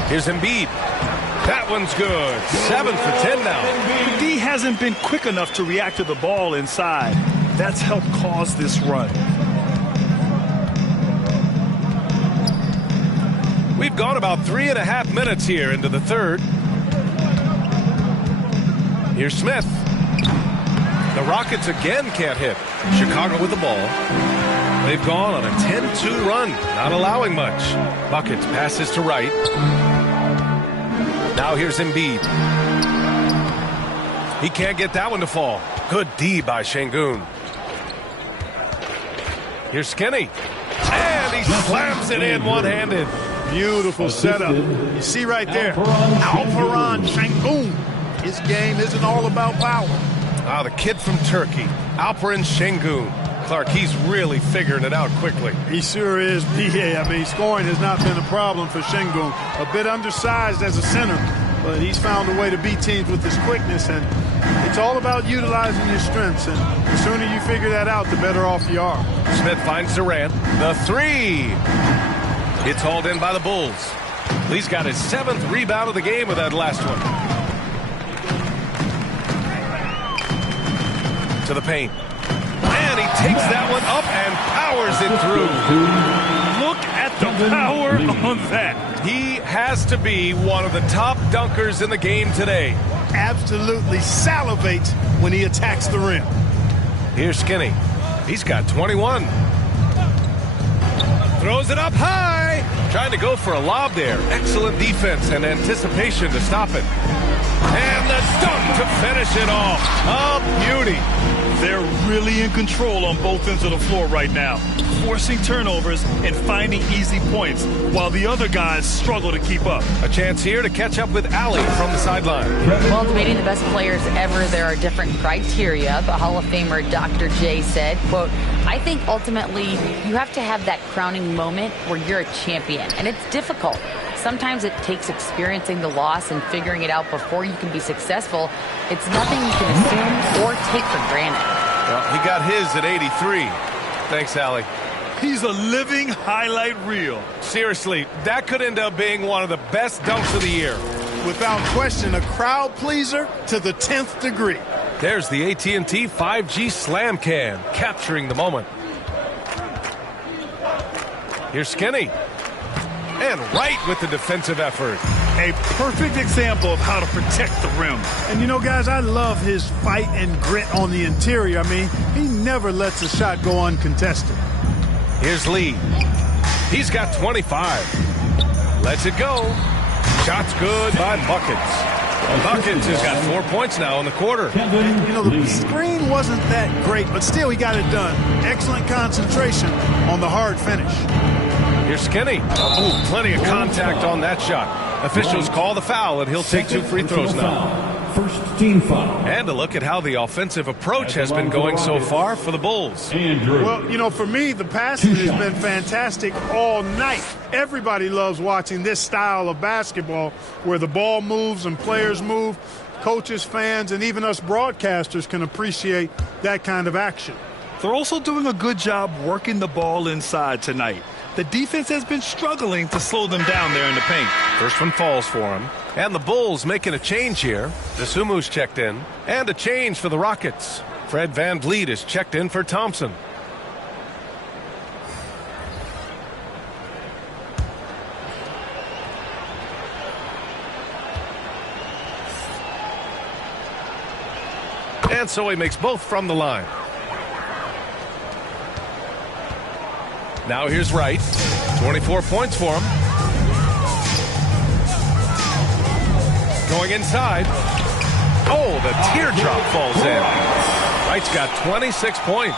Here's Embiid. That one's good. 7 for 10 now. The D hasn't been quick enough to react to the ball inside. That's helped cause this run. We've gone about 3.5 minutes here into the third. Here's Smith. The Rockets again can't hit. Chicago with the ball. They've gone on a 10-2 run, not allowing much. Buckets passes to Wright. Now here's Embiid. He can't get that one to fall. Good D by Şengün. Here's Skinny. And he slams it in one-handed. Beautiful setup. You see right there, Alperen Şengün. His game isn't all about power. Ah, the kid from Turkey, Alperen Şengün. Clark, he's really figuring it out quickly. He sure is, B.A. I mean, scoring has not been a problem for Şengün. A bit undersized as a center, but he's found a way to beat teams with his quickness, and it's all about utilizing your strengths, and the sooner you figure that out, the better off you are. Smith finds Durant. The three. It's hauled in by the Bulls. Lee's got his 7th rebound of the game with that last one. To the paint. And he takes that one up and powers it through. Look at the power on that. He has to be one of the top dunkers in the game today. Absolutely salivates when he attacks the rim. Here's Skinny. He's got 21. Throws it up high. Trying to go for a lob there. Excellent defense and anticipation to stop it. And the dunk to finish it off. A beauty. They're really in control on both ends of the floor right now, forcing turnovers and finding easy points, while the other guys struggle to keep up. A chance here to catch up with Allie from the sideline. Well, debating the best players ever, there are different criteria, but Hall of Famer Dr. J said, quote, I think ultimately you have to have that crowning moment where you're a champion, and it's difficult. Sometimes it takes experiencing the loss and figuring it out before you can be successful. It's nothing you can assume or take for granted. Well, he got his at 83. Thanks, Allie. He's a living highlight reel. Seriously, that could end up being one of the best dunks of the year. Without question, a crowd pleaser to the 10th degree. There's the AT&T 5G Slam Can, capturing the moment. Here's Skinny. And right with the defensive effort. A perfect example of how to protect the rim. And you know, guys, I love his fight and grit on the interior. I mean, he never lets a shot go uncontested. Here's Lee. He's got 25. Lets it go. Shot's good by Buckets. Buckets has got 4 points now in the quarter. You know, the screen wasn't that great, but still he got it done. Excellent concentration on the hard finish. Here's Skinny. Oh, plenty of contact on that shot. Officials call the foul, and he'll take 2 free throws now. First team foul. And a look at how the offensive approach has been going so far for the Bulls. Well, you know, for me, the passing has been fantastic all night. Everybody loves watching this style of basketball where the ball moves and players move. Coaches, fans, and even us broadcasters can appreciate that kind of action. They're also doing a good job working the ball inside tonight. The defense has been struggling to slow them down there in the paint. First one falls for him. And the Bulls making a change here. Desumu's checked in. And a change for the Rockets. Fred VanVleet is checked in for Thompson. And so he makes both from the line. Now here's Wright. 24 points for him. Going inside. Oh, the teardrop falls in. Wright's got 26 points.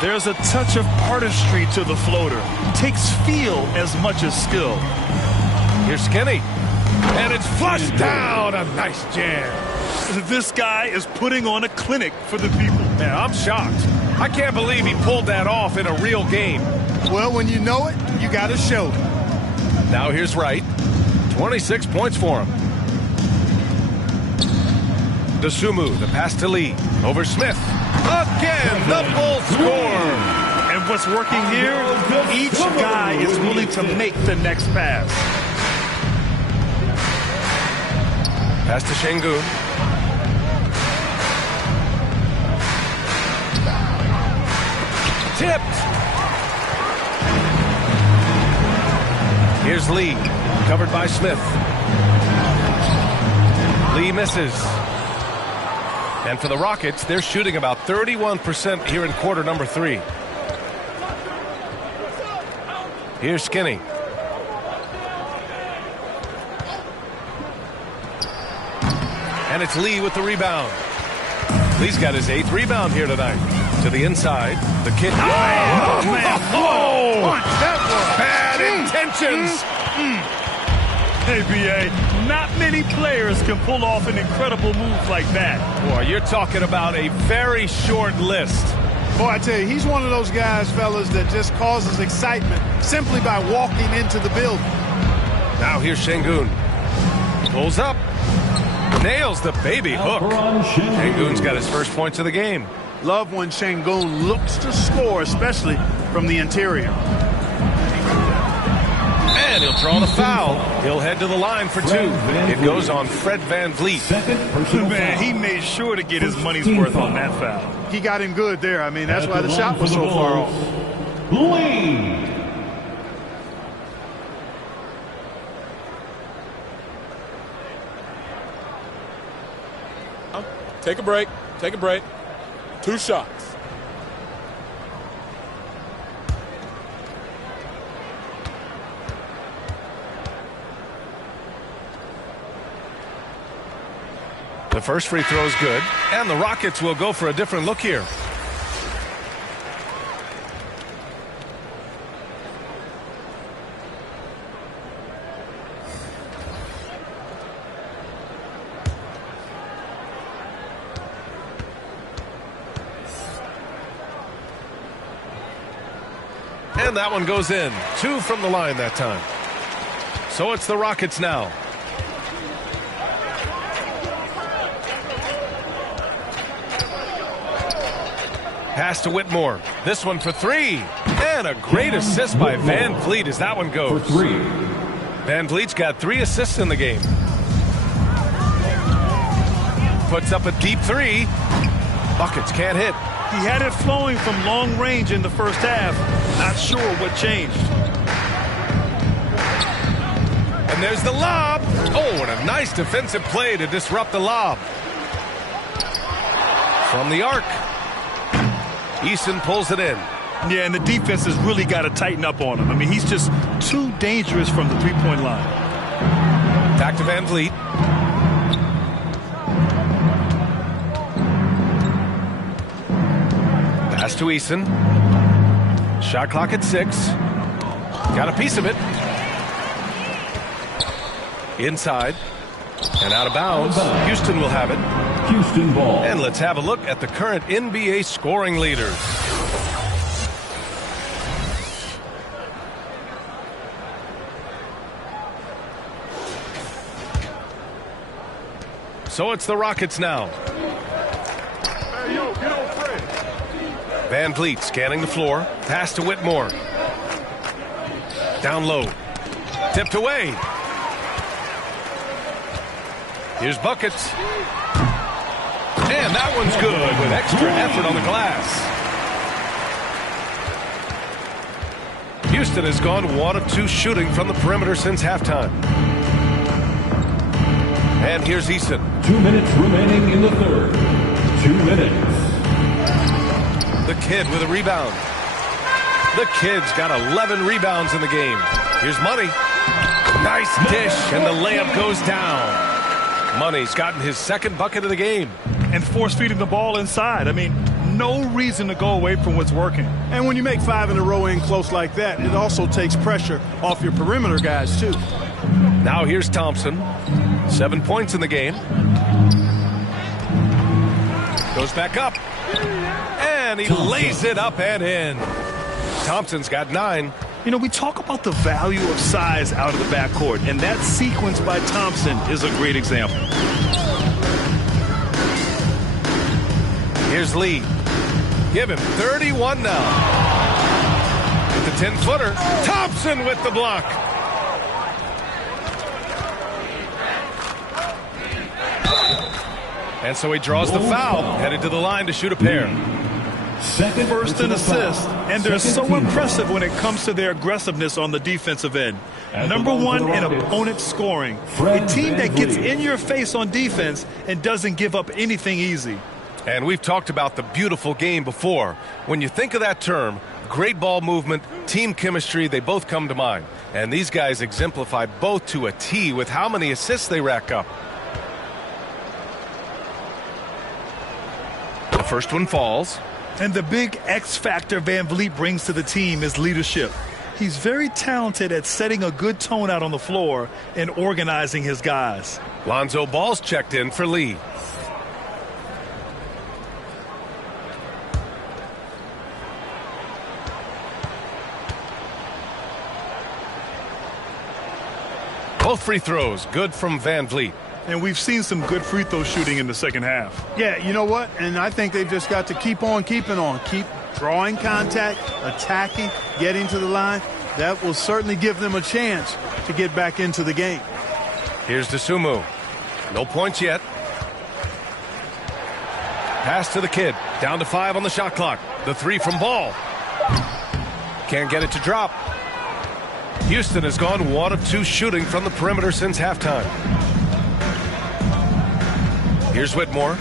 There's a touch of artistry to the floater. Takes feel as much as skill. Here's Skinny. And it's flushed down. A nice jam. This guy is putting on a clinic for the people. Man, I'm shocked. I can't believe he pulled that off in a real game. Well, when you know it, you got to show it. Now here's Wright. 26 points for him. Desumu, the pass to Lee. Over Smith. Again, the Bulls score. And what's working here, each guy is willing to make the next pass. Pass to Şengün. Tipped. Here's Lee, covered by Smith. Lee misses. And for the Rockets, they're shooting about 31% here in quarter number 3. Here's Skinny. And it's Lee with the rebound. Lee's got his 8th rebound here tonight. To the inside, the kid. Oh, man. Whoa! Punch, that was bad intentions. Hey, B.A., not many players can pull off an incredible move like that. Boy, you're talking about a very short list. Boy, I tell you, he's one of those guys, fellas, that just causes excitement simply by walking into the building. Now here's Şengün. Pulls up. Nails the baby hook. Şengün's got his first points of the game. Love when Şengün looks to score, especially from the interior. And he'll draw the foul. He'll head to the line for 2. It goes on Fred VanVleet. Man, he made sure to get his money's worth on that foul. He got him good there. I mean, that's why the shot was so far off. Take a break. Take a break. 2 shots. The first free throw is good, and the Rockets will go for a different look here. And that one goes in. 2 from the line that time. So it's the Rockets now. Pass to Whitmore. This one for 3. And a great assist by VanVleet as that one goes. For 3. VanVleet's got 3 assists in the game. Puts up a deep 3. Buckets can't hit. He had it flowing from long range in the first half. Not sure what changed. And there's the lob. Oh, and a nice defensive play to disrupt the lob. From the arc. Eason pulls it in. Yeah, and the defense has really got to tighten up on him. I mean, he's just too dangerous from the three-point line. Back to Van Vliet. Pass to Eason. Shot clock at 6. Got a piece of it. Inside. And out of bounds. Houston will have it. Houston ball. And let's have a look at the current NBA scoring leaders. So it's the Rockets now. Hey, yo, get on Fred. Van Vliet scanning the floor. Pass to Whitmore. Down low. Tipped away. Here's buckets. And that one's good with extra effort on the glass. Houston has gone 1 of 2 shooting from the perimeter since halftime. And here's Eason. 2 minutes remaining in the third. 2 minutes. The kid with a rebound. The kid's got 11 rebounds in the game. Here's Money. Nice dish, and the layup goes down. Money's gotten his second bucket of the game. And force-feeding the ball inside. I mean, no reason to go away from what's working. And when you make 5 in a row in close like that, it also takes pressure off your perimeter guys, too. Now here's Thompson. 7 points in the game. Goes back up. And he lays it up and in. Thompson's got 9. You know, we talk about the value of size out of the backcourt, and that sequence by Thompson is a great example. Here's Lee. Give him 31 now. With the 10-footer. Thompson with the block. And so he draws the foul. Headed to the line to shoot a pair. Second first and assist, and they're so impressive when it comes to their aggressiveness on the defensive end. Number 1 in opponent scoring. A team that gets in your face on defense and doesn't give up anything easy. And we've talked about the beautiful game before. When you think of that term, great ball movement, team chemistry, they both come to mind. And these guys exemplify both to a T with how many assists they rack up. The first one falls. And the big X factor Van Vliet brings to the team is leadership. He's very talented at setting a good tone out on the floor and organizing his guys. Lonzo Ball's checked in for Lee. Both free throws good from Van Vliet. And we've seen some good free throw shooting in the second half. Yeah, you know what? And I think they've just got to keep on keeping on. Keep drawing contact, attacking, getting to the line. That will certainly give them a chance to get back into the game. Here's DeSumo. No points yet. Pass to the kid. Down to 5 on the shot clock. The 3 from Ball. Can't get it to drop. Houston has gone 1 of 2 shooting from the perimeter since halftime. Here's Whitmore.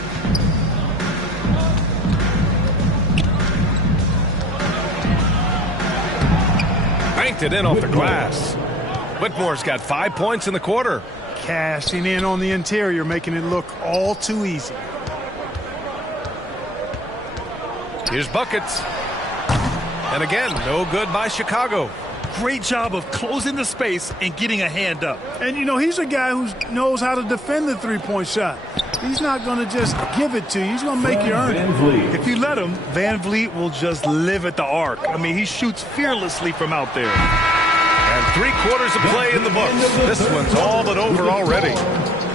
Banked it in off the glass. Whitmore's got 5 points in the quarter. Cashing in on the interior, making it look all too easy. Here's buckets. And again, no good by Chicago. Great job of closing the space and getting a hand up. And, you know, he's a guy who knows how to defend the three-point shot. He's not going to just give it to you. He's going to make you earn it. If you let him, Van Vliet will just live at the arc. I mean, he shoots fearlessly from out there. And 3 quarters of play in the books. This one's all but over already.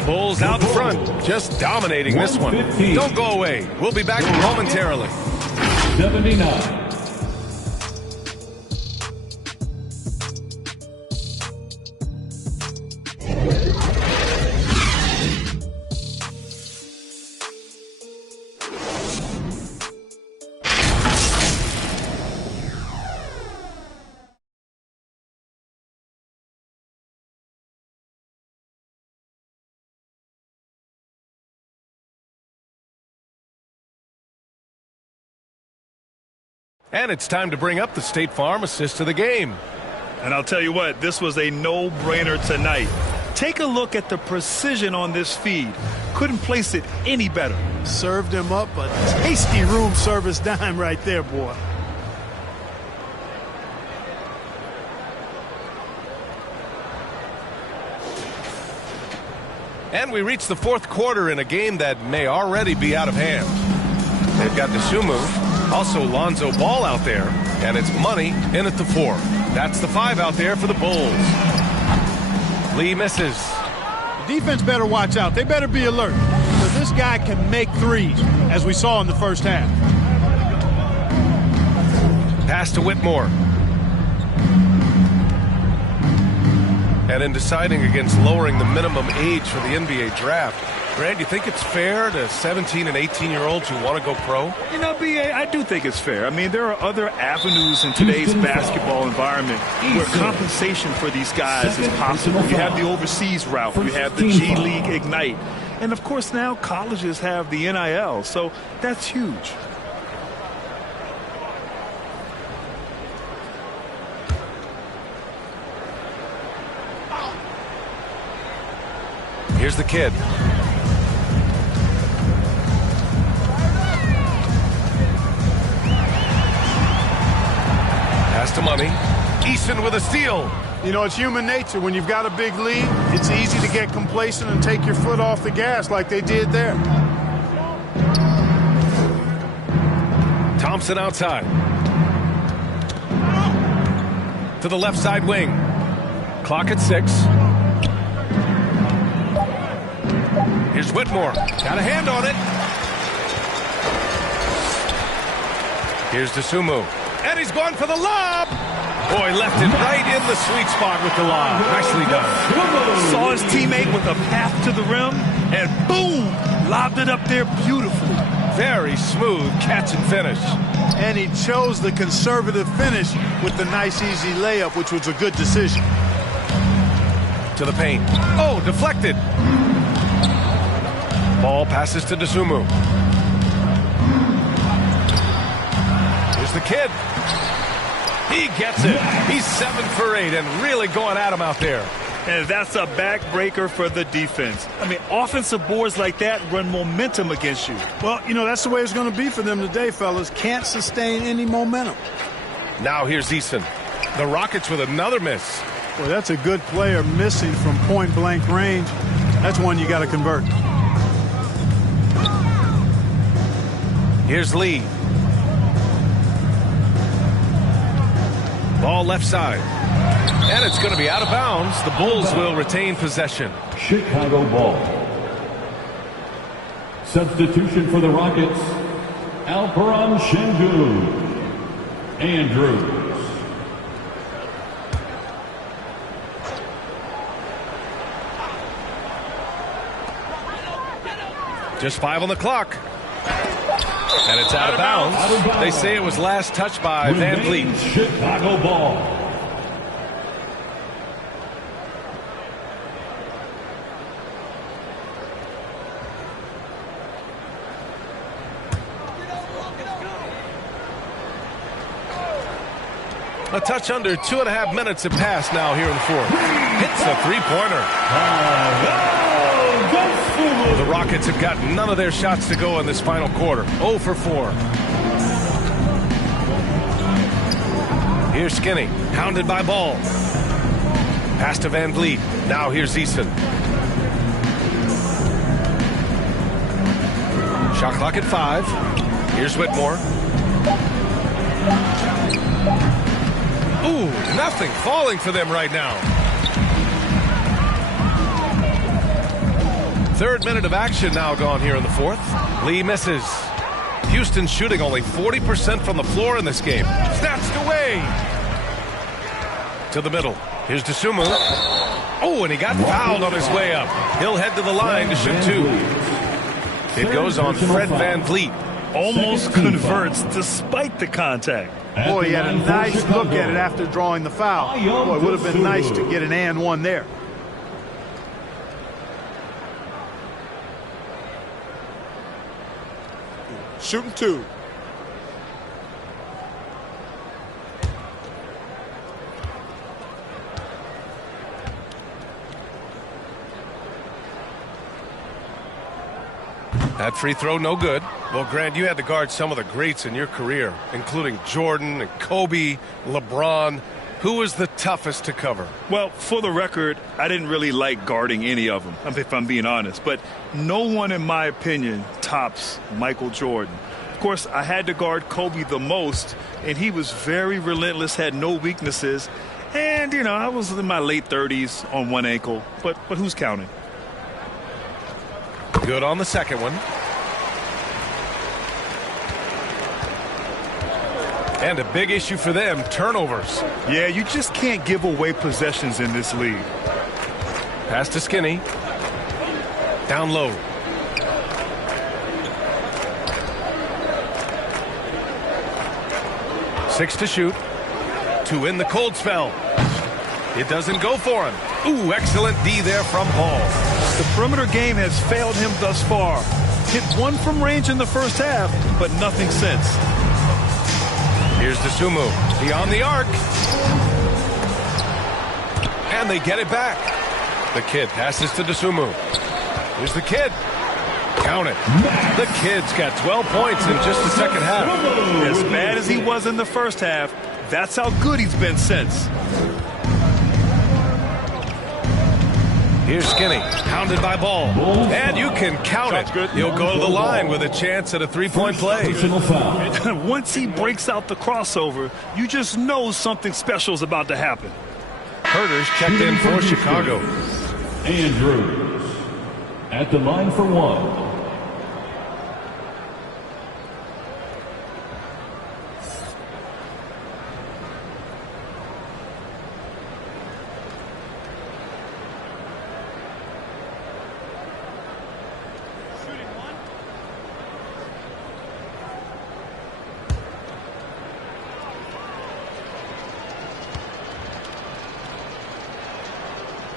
Bulls out in front, just dominating this one. Don't go away. We'll be back momentarily. 79. And it's time to bring up the State Farm assist of the game. And I'll tell you what, this was a no-brainer tonight. Take a look at the precision on this feed. Couldn't place it any better. Served him up a tasty room service dime right there, boy. And we reach the fourth quarter in a game that may already be out of hand. They've got DeSumo, also Lonzo Ball out there, and it's money in at the 4. That's the 5 out there for the Bulls. Lee misses. The defense better watch out. They better be alert. Because this guy can make threes, as we saw in the first half. Pass to Whitmore. And in deciding against lowering the minimum age for the NBA draft, Grant, you think it's fair to 17 and 18-year-olds who want to go pro? You know, B.A., I do think it's fair. I mean, there are other avenues in today's basketball environment where compensation for these guys is possible. You have the overseas route. You have the G League Ignite. And, of course, now colleges have the NIL, so that's huge. Here's the kid. Pass to money. Easton with a steal. You know, it's human nature. When you've got a big lead, it's easy to get complacent and take your foot off the gas like they did there. Thompson outside. To the left side wing. Clock at 6. Here's Whitmore. Got a hand on it. Here's DeSumo. And he's going for the lob. Boy, left it right in the sweet spot with the lob. Nicely done. Saw his teammate with a path to the rim, and boom, lobbed it up there beautifully. Very smooth catch and finish. And he chose the conservative finish with the nice, easy layup, which was a good decision. To the paint. Oh, deflected. Ball passes to DeSumo. Here's the kid. He gets it. He's 7 for 8 and really going at him out there. And that's a backbreaker for the defense. I mean, offensive boards like that run momentum against you. Well, you know, that's the way it's going to be for them today, fellas. Can't sustain any momentum. Now here's Easton. The Rockets with another miss. Boy, that's a good player missing from point-blank range. That's one you got to convert. Here's Lee. Ball left side. And it's going to be out of bounds. The Bulls will retain possession. Chicago ball. Substitution for the Rockets, Alperon Şengün. Andrews. Just 5 on the clock. And it's out of bounds. They say it was last touched by Van Vliet. Chicago ball. A touch under 2.5 minutes have passed now here in the fourth. Hits a three-pointer. The Rockets have got none of their shots to go in this final quarter. 0 for 4. Here's Skinny, hounded by Ball. Pass to Van Vliet. Now here's Easton. Shot clock at 5. Here's Whitmore. Ooh, nothing falling for them right now. 3rd minute of action now gone here in the fourth. Lee misses. Houston shooting only 40% from the floor in this game. Snatched away. To the middle. Here's DeSumo. Oh, and he got fouled on his way up. He'll head to the line to shoot 2. It goes on Fred Van Vliet. Almost converts despite the contact. Boy, he had a nice look at it after drawing the foul. Boy, it would have been nice to get an and one there. Shooting 2. That free throw, no good. Well, Grant, you had to guard some of the greats in your career, including Jordan and Kobe, LeBron. Who was the toughest to cover? Well, for the record, I didn't really like guarding any of them, if I'm being honest. But no one, in my opinion, tops Michael Jordan. Of course, I had to guard Kobe the most, and he was very relentless, had no weaknesses. And, you know, I was in my late 30s on one ankle, but who's counting? Good on the second one. And a big issue for them, turnovers. Yeah, you just can't give away possessions in this league. Pass to Skinny. Down low. Six to shoot. To win the cold spell. It doesn't go for him. Ooh, excellent D there from Paul. The perimeter game has failed him thus far. Hit one from range in the first half, but nothing since. Here's Dosunmu. Beyond the arc. And they get it back. The kid passes to Dosunmu. Here's the kid. Count it. The kid's got 12 points in just the second half. As bad as he was in the first half, that's how good he's been since. Here's Skinny, pounded by Ball. And you can count it. He'll go to the line with a chance at a three-point play. Once he breaks out the crossover, you just know something special is about to happen. Herter's checked in for Chicago. Andrews at the line for one.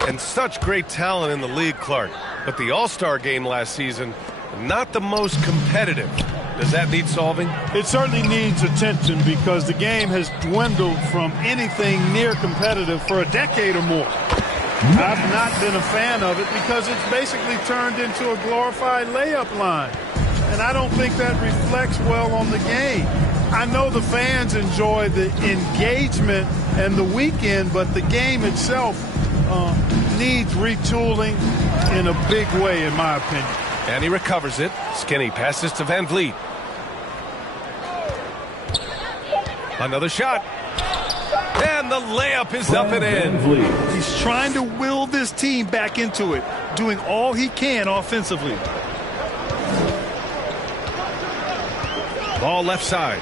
And such great talent in the league, Clark. But the All-Star game last season, not the most competitive. Does that need solving? It certainly needs attention because the game has dwindled from anything near competitive for a decade or more. I've not been a fan of it because it's basically turned into a glorified layup line. And I don't think that reflects well on the game. I know the fans enjoy the engagement and the weekend, but the game itself needs retooling in a big way, in my opinion. And he recovers it. Skinny passes to Van Vliet. Another shot. And the layup is up and in. He's trying to will this team back into it, doing all he can offensively. Ball left side.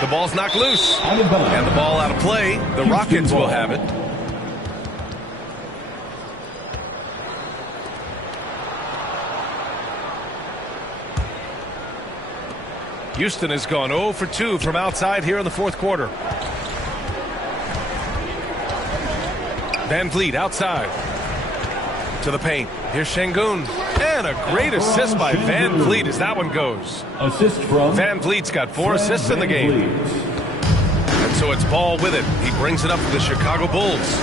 The ball's knocked loose. And the ball out of play. The Rockets will have it. Houston has gone 0 for 2 from outside here in the fourth quarter. Van Vliet outside. To the paint. Here's Şengün. And a great assist by Van Vliet as that one goes. Assist from Van Vliet's got 4 assists in the game. And so it's Ball with it. He brings it up for the Chicago Bulls.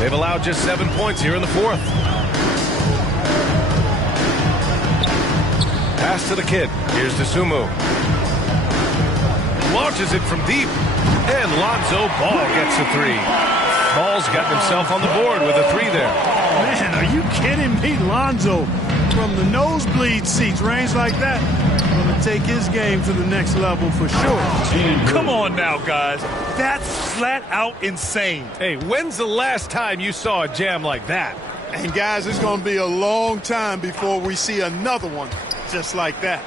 They've allowed just 7 points here in the fourth. Pass to the kid. Here's Dosunmu. Launches it from deep. And Lonzo Ball gets a 3. Ball's gotten himself on the board with a 3 there. Man, are you kidding me? Lonzo from the nosebleed seats, range like that, going to take his game to the next level for sure. Come on now, guys. That's flat out insane. Hey, when's the last time you saw a jam like that? And guys, it's going to be a long time before we see another one just like that.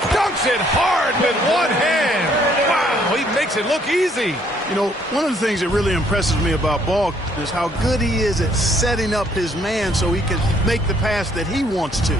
Dunks it hard with one hand. Wow, he makes it look easy. You know, one of the things that really impresses me about Ball is how good he is at setting up his man so he can make the pass that he wants to.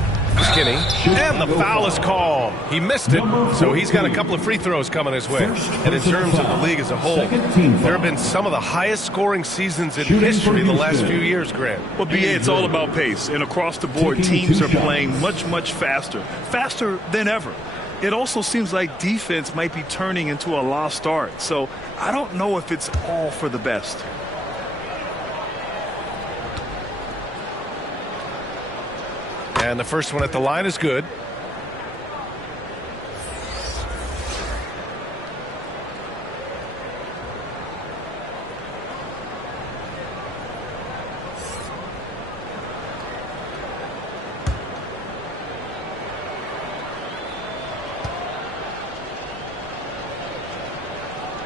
Skinny. And the foul is called. He missed it, so he's got a couple of free throws coming his way. And in terms of the league as a whole, there have been some of the highest scoring seasons in history the last few years, Grant. Well, BA, it's all about pace. And across the board, teams are playing much, much faster. Faster than ever. It also seems like defense might be turning into a lost art. So I don't know if it's all for the best. And the first one at the line is good.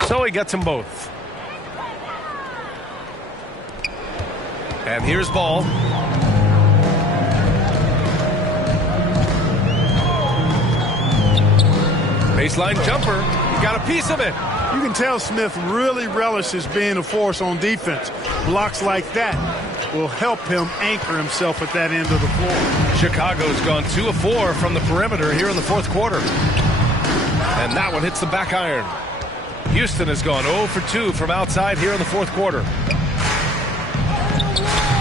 So he gets them both. And here's ball. Baseline jumper. He got a piece of it. You can tell Smith really relishes being a force on defense. Blocks like that will help him anchor himself at that end of the floor. Chicago's gone 2 of 4 from the perimeter here in the fourth quarter. And that one hits the back iron. Houston has gone 0 for 2 from outside here in the fourth quarter.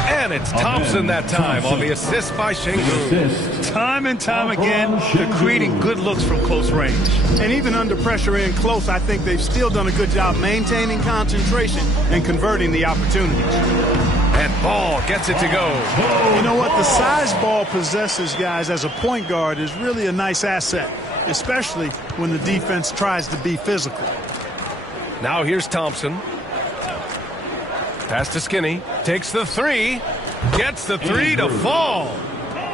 And it's Thompson that time on the assist by Sengun. Time and time again, they're creating good looks from close range. And even under pressure in close, I think they've still done a good job maintaining concentration and converting the opportunities. And Ball gets it to go. You know what? The size Ball possesses, guys, as a point guard is really a nice asset, especially when the defense tries to be physical. Now here's Thompson. Pass to Skinny. Takes the three. Gets the three to fall.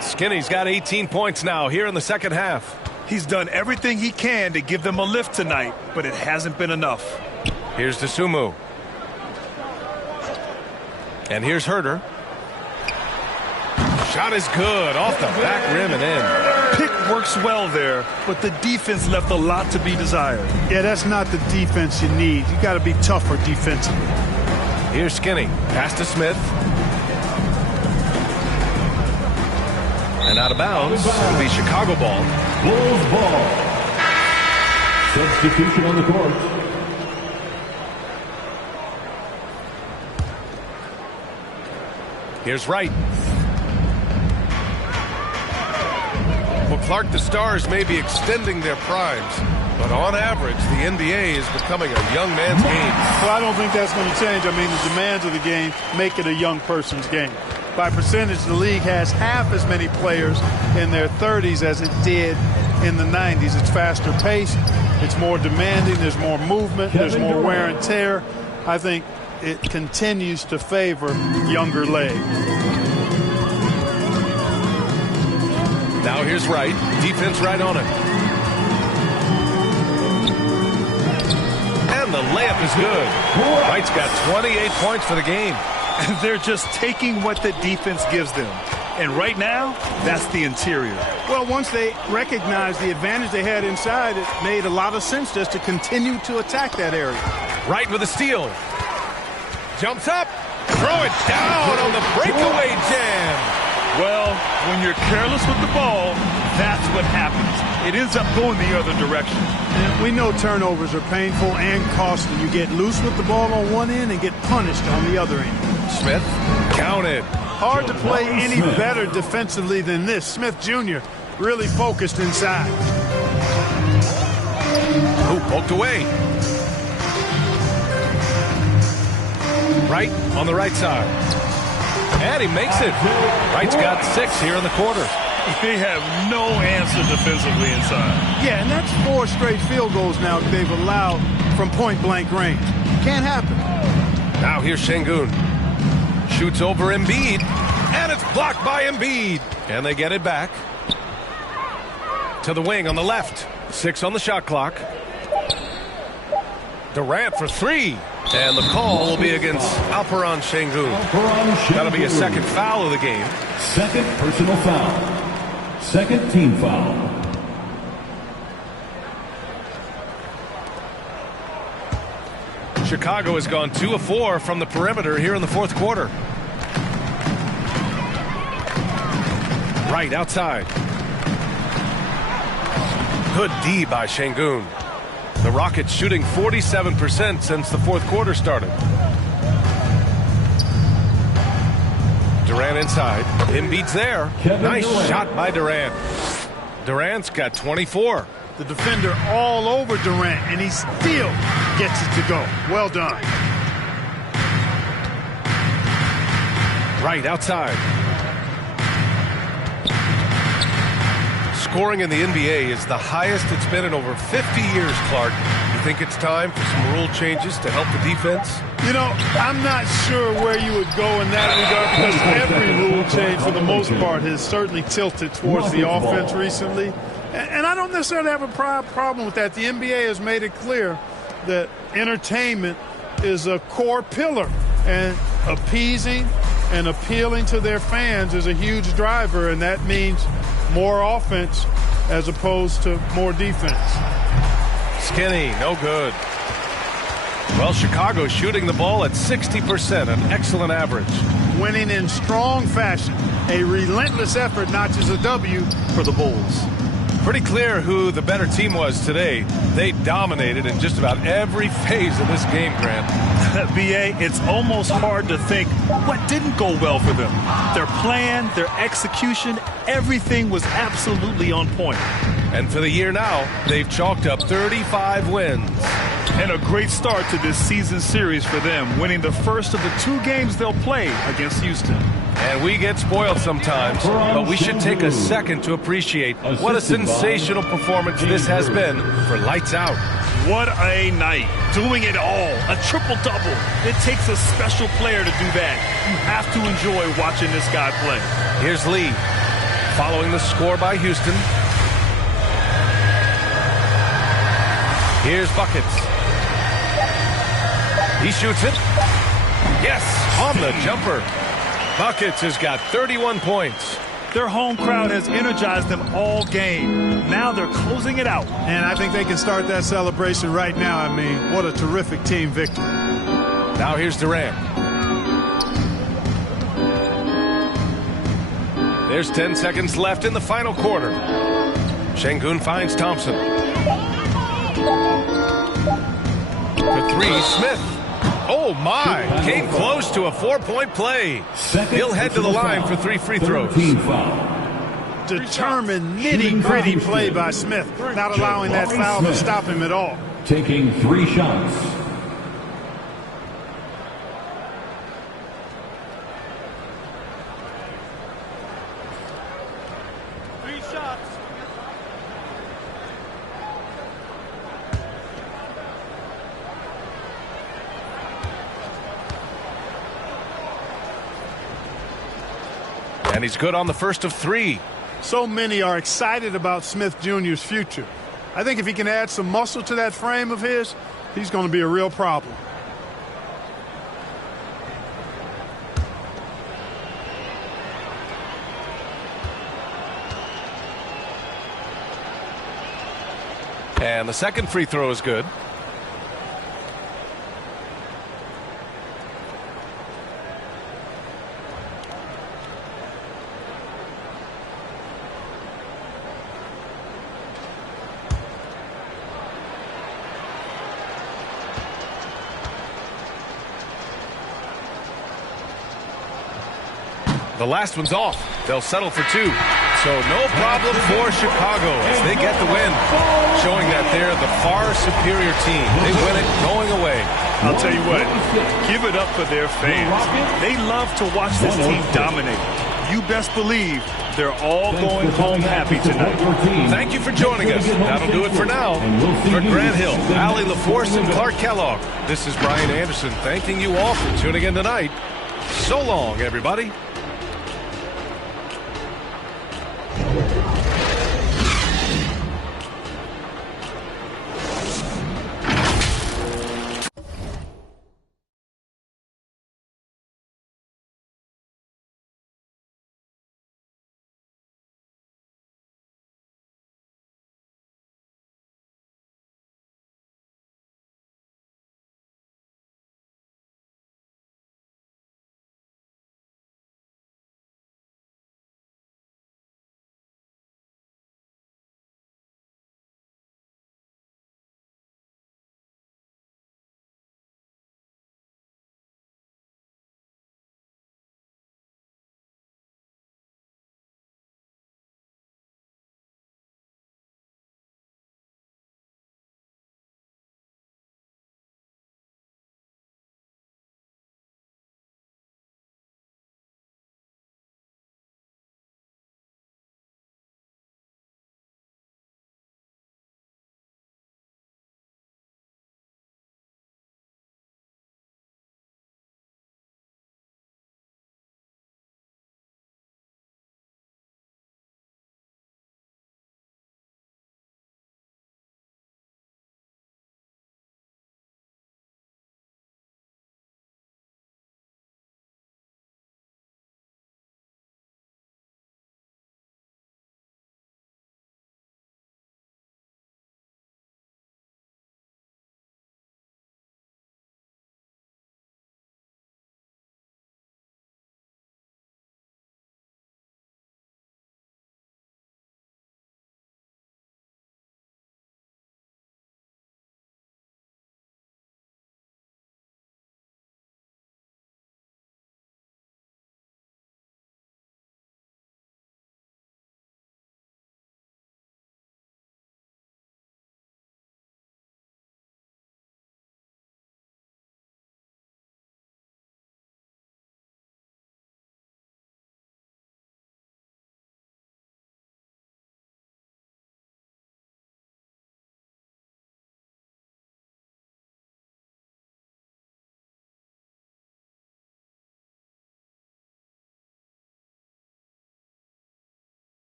Skinny's got 18 points now here in the second half. He's done everything he can to give them a lift tonight, but it hasn't been enough. Here's Dosunmu. And here's Herter. Shot is good off the back rim and in. Pick works well there, but the defense left a lot to be desired. Yeah, that's not the defense you need. You got to be tougher defensively. Here's Skinny. Pass to Smith. And out of bounds. It'll be Chicago ball. Bulls ball. Substitution on the court. Here's Wright. Well, Clark, the Stars may be extending their primes, but on average, the NBA is becoming a young man's game. Well, I don't think that's going to change. I mean, the demands of the game make it a young person's game. By percentage, the league has half as many players in their 30s as it did in the 90s. It's faster paced. It's more demanding. There's more movement. There's more wear and tear. I think it continues to favor younger legs. Now here's Wright. Defense right on it. And the layup is good. Wright's got 28 points for the game. And they're just taking what the defense gives them. And right now, that's the interior. Well, once they recognized the advantage they had inside, it made a lot of sense just to continue to attack that area. Wright with a steal. Jumps up. Throw it down on the breakaway jam. Well, when you're careless with the ball, that's what happens. It ends up going the other direction. And we know turnovers are painful and costly. You get loose with the ball on one end and get punished on the other end. Smith counted. Hard to play any better defensively than this. Smith Jr. really focused inside. Who poked away. Wright on the right side. And he makes it. Wright's got 6 here in the quarter. They have no answer defensively inside. Yeah, and that's 4 straight field goals now they've allowed from point-blank range. Can't happen. Now here's Sengun. Shoots over Embiid. And it's blocked by Embiid. And they get it back. To the wing on the left. 6 on the shot clock. Durant for 3. And the call will be against Alperen Sengun. That'll be a second foul of the game. Second personal foul. Second team foul. Chicago has gone 2 of 4 from the perimeter here in the fourth quarter. Right outside. Good D by Sengun. The Rockets shooting 47% since the fourth quarter started. Durant inside. Embiid's there. Nice shot by Durant. Durant's got 24. The defender all over Durant, and he still gets it to go. Well done. Right outside. scoring in the NBA is the highest it's been in over 50 years, Clark. You think it's time for some rule changes to help the defense? You know, I'm not sure where you would go in that regard because every rule change for the most part has certainly tilted towards the offense recently. And I don't necessarily have a problem with that. The NBA has made it clear that entertainment is a core pillar, and appeasing and appealing to their fans is a huge driver, and that means more offense as opposed to more defense. Skinny, no good. Well, Chicago shooting the ball at 60%, an excellent average. Winning in strong fashion. A relentless effort notches a W for the Bulls. Pretty clear who the better team was today. They dominated in just about every phase of this game, Grant. BA, it's almost hard to think what didn't go well for them. Their plan, their execution, everything was absolutely on point. And for the year now, they've chalked up 35 wins. And a great start to this season series for them, winning the first of the 2 games they'll play against Houston. And we get spoiled sometimes, but we should take a second to appreciate what a sensational performance this has been for Lights Out. What a night. Doing it all. A triple-double. It takes a special player to do that. You have to enjoy watching this guy play. Here's Lee, following the score by Houston. Here's Buckets. He shoots it. Yes, on the jumper. Buckets has got 31 points. Their home crowd has energized them all game. Now they're closing it out. And I think they can start that celebration right now. I mean, what a terrific team victory. Now here's Durant. There's 10 seconds left in the final quarter. Şengün finds Thompson. For 3, Smith. Oh, my. Came close to a 4-point play. He'll head to the line for 3 free throws. Determined, nitty-gritty play by Smith, not allowing that foul to stop him at all. Taking 3 shots. And he's good on the first of 3. So many are excited about Smith Jr.'s future. I think if he can add some muscle to that frame of his, he's going to be a real problem. And the second free throw is good. The last one's off. They'll settle for 2. So no problem for Chicago as they get the win, showing that they're the far superior team. They win it going away. I'll tell you what, give it up for their fans. They love to watch this team dominate. You best believe they're all going home happy tonight. Thank you for joining us. That'll do it for now. For Grant Hill, Allie LaForce, and Clark Kellogg, this is Brian Anderson thanking you all for tuning in tonight. So long, everybody.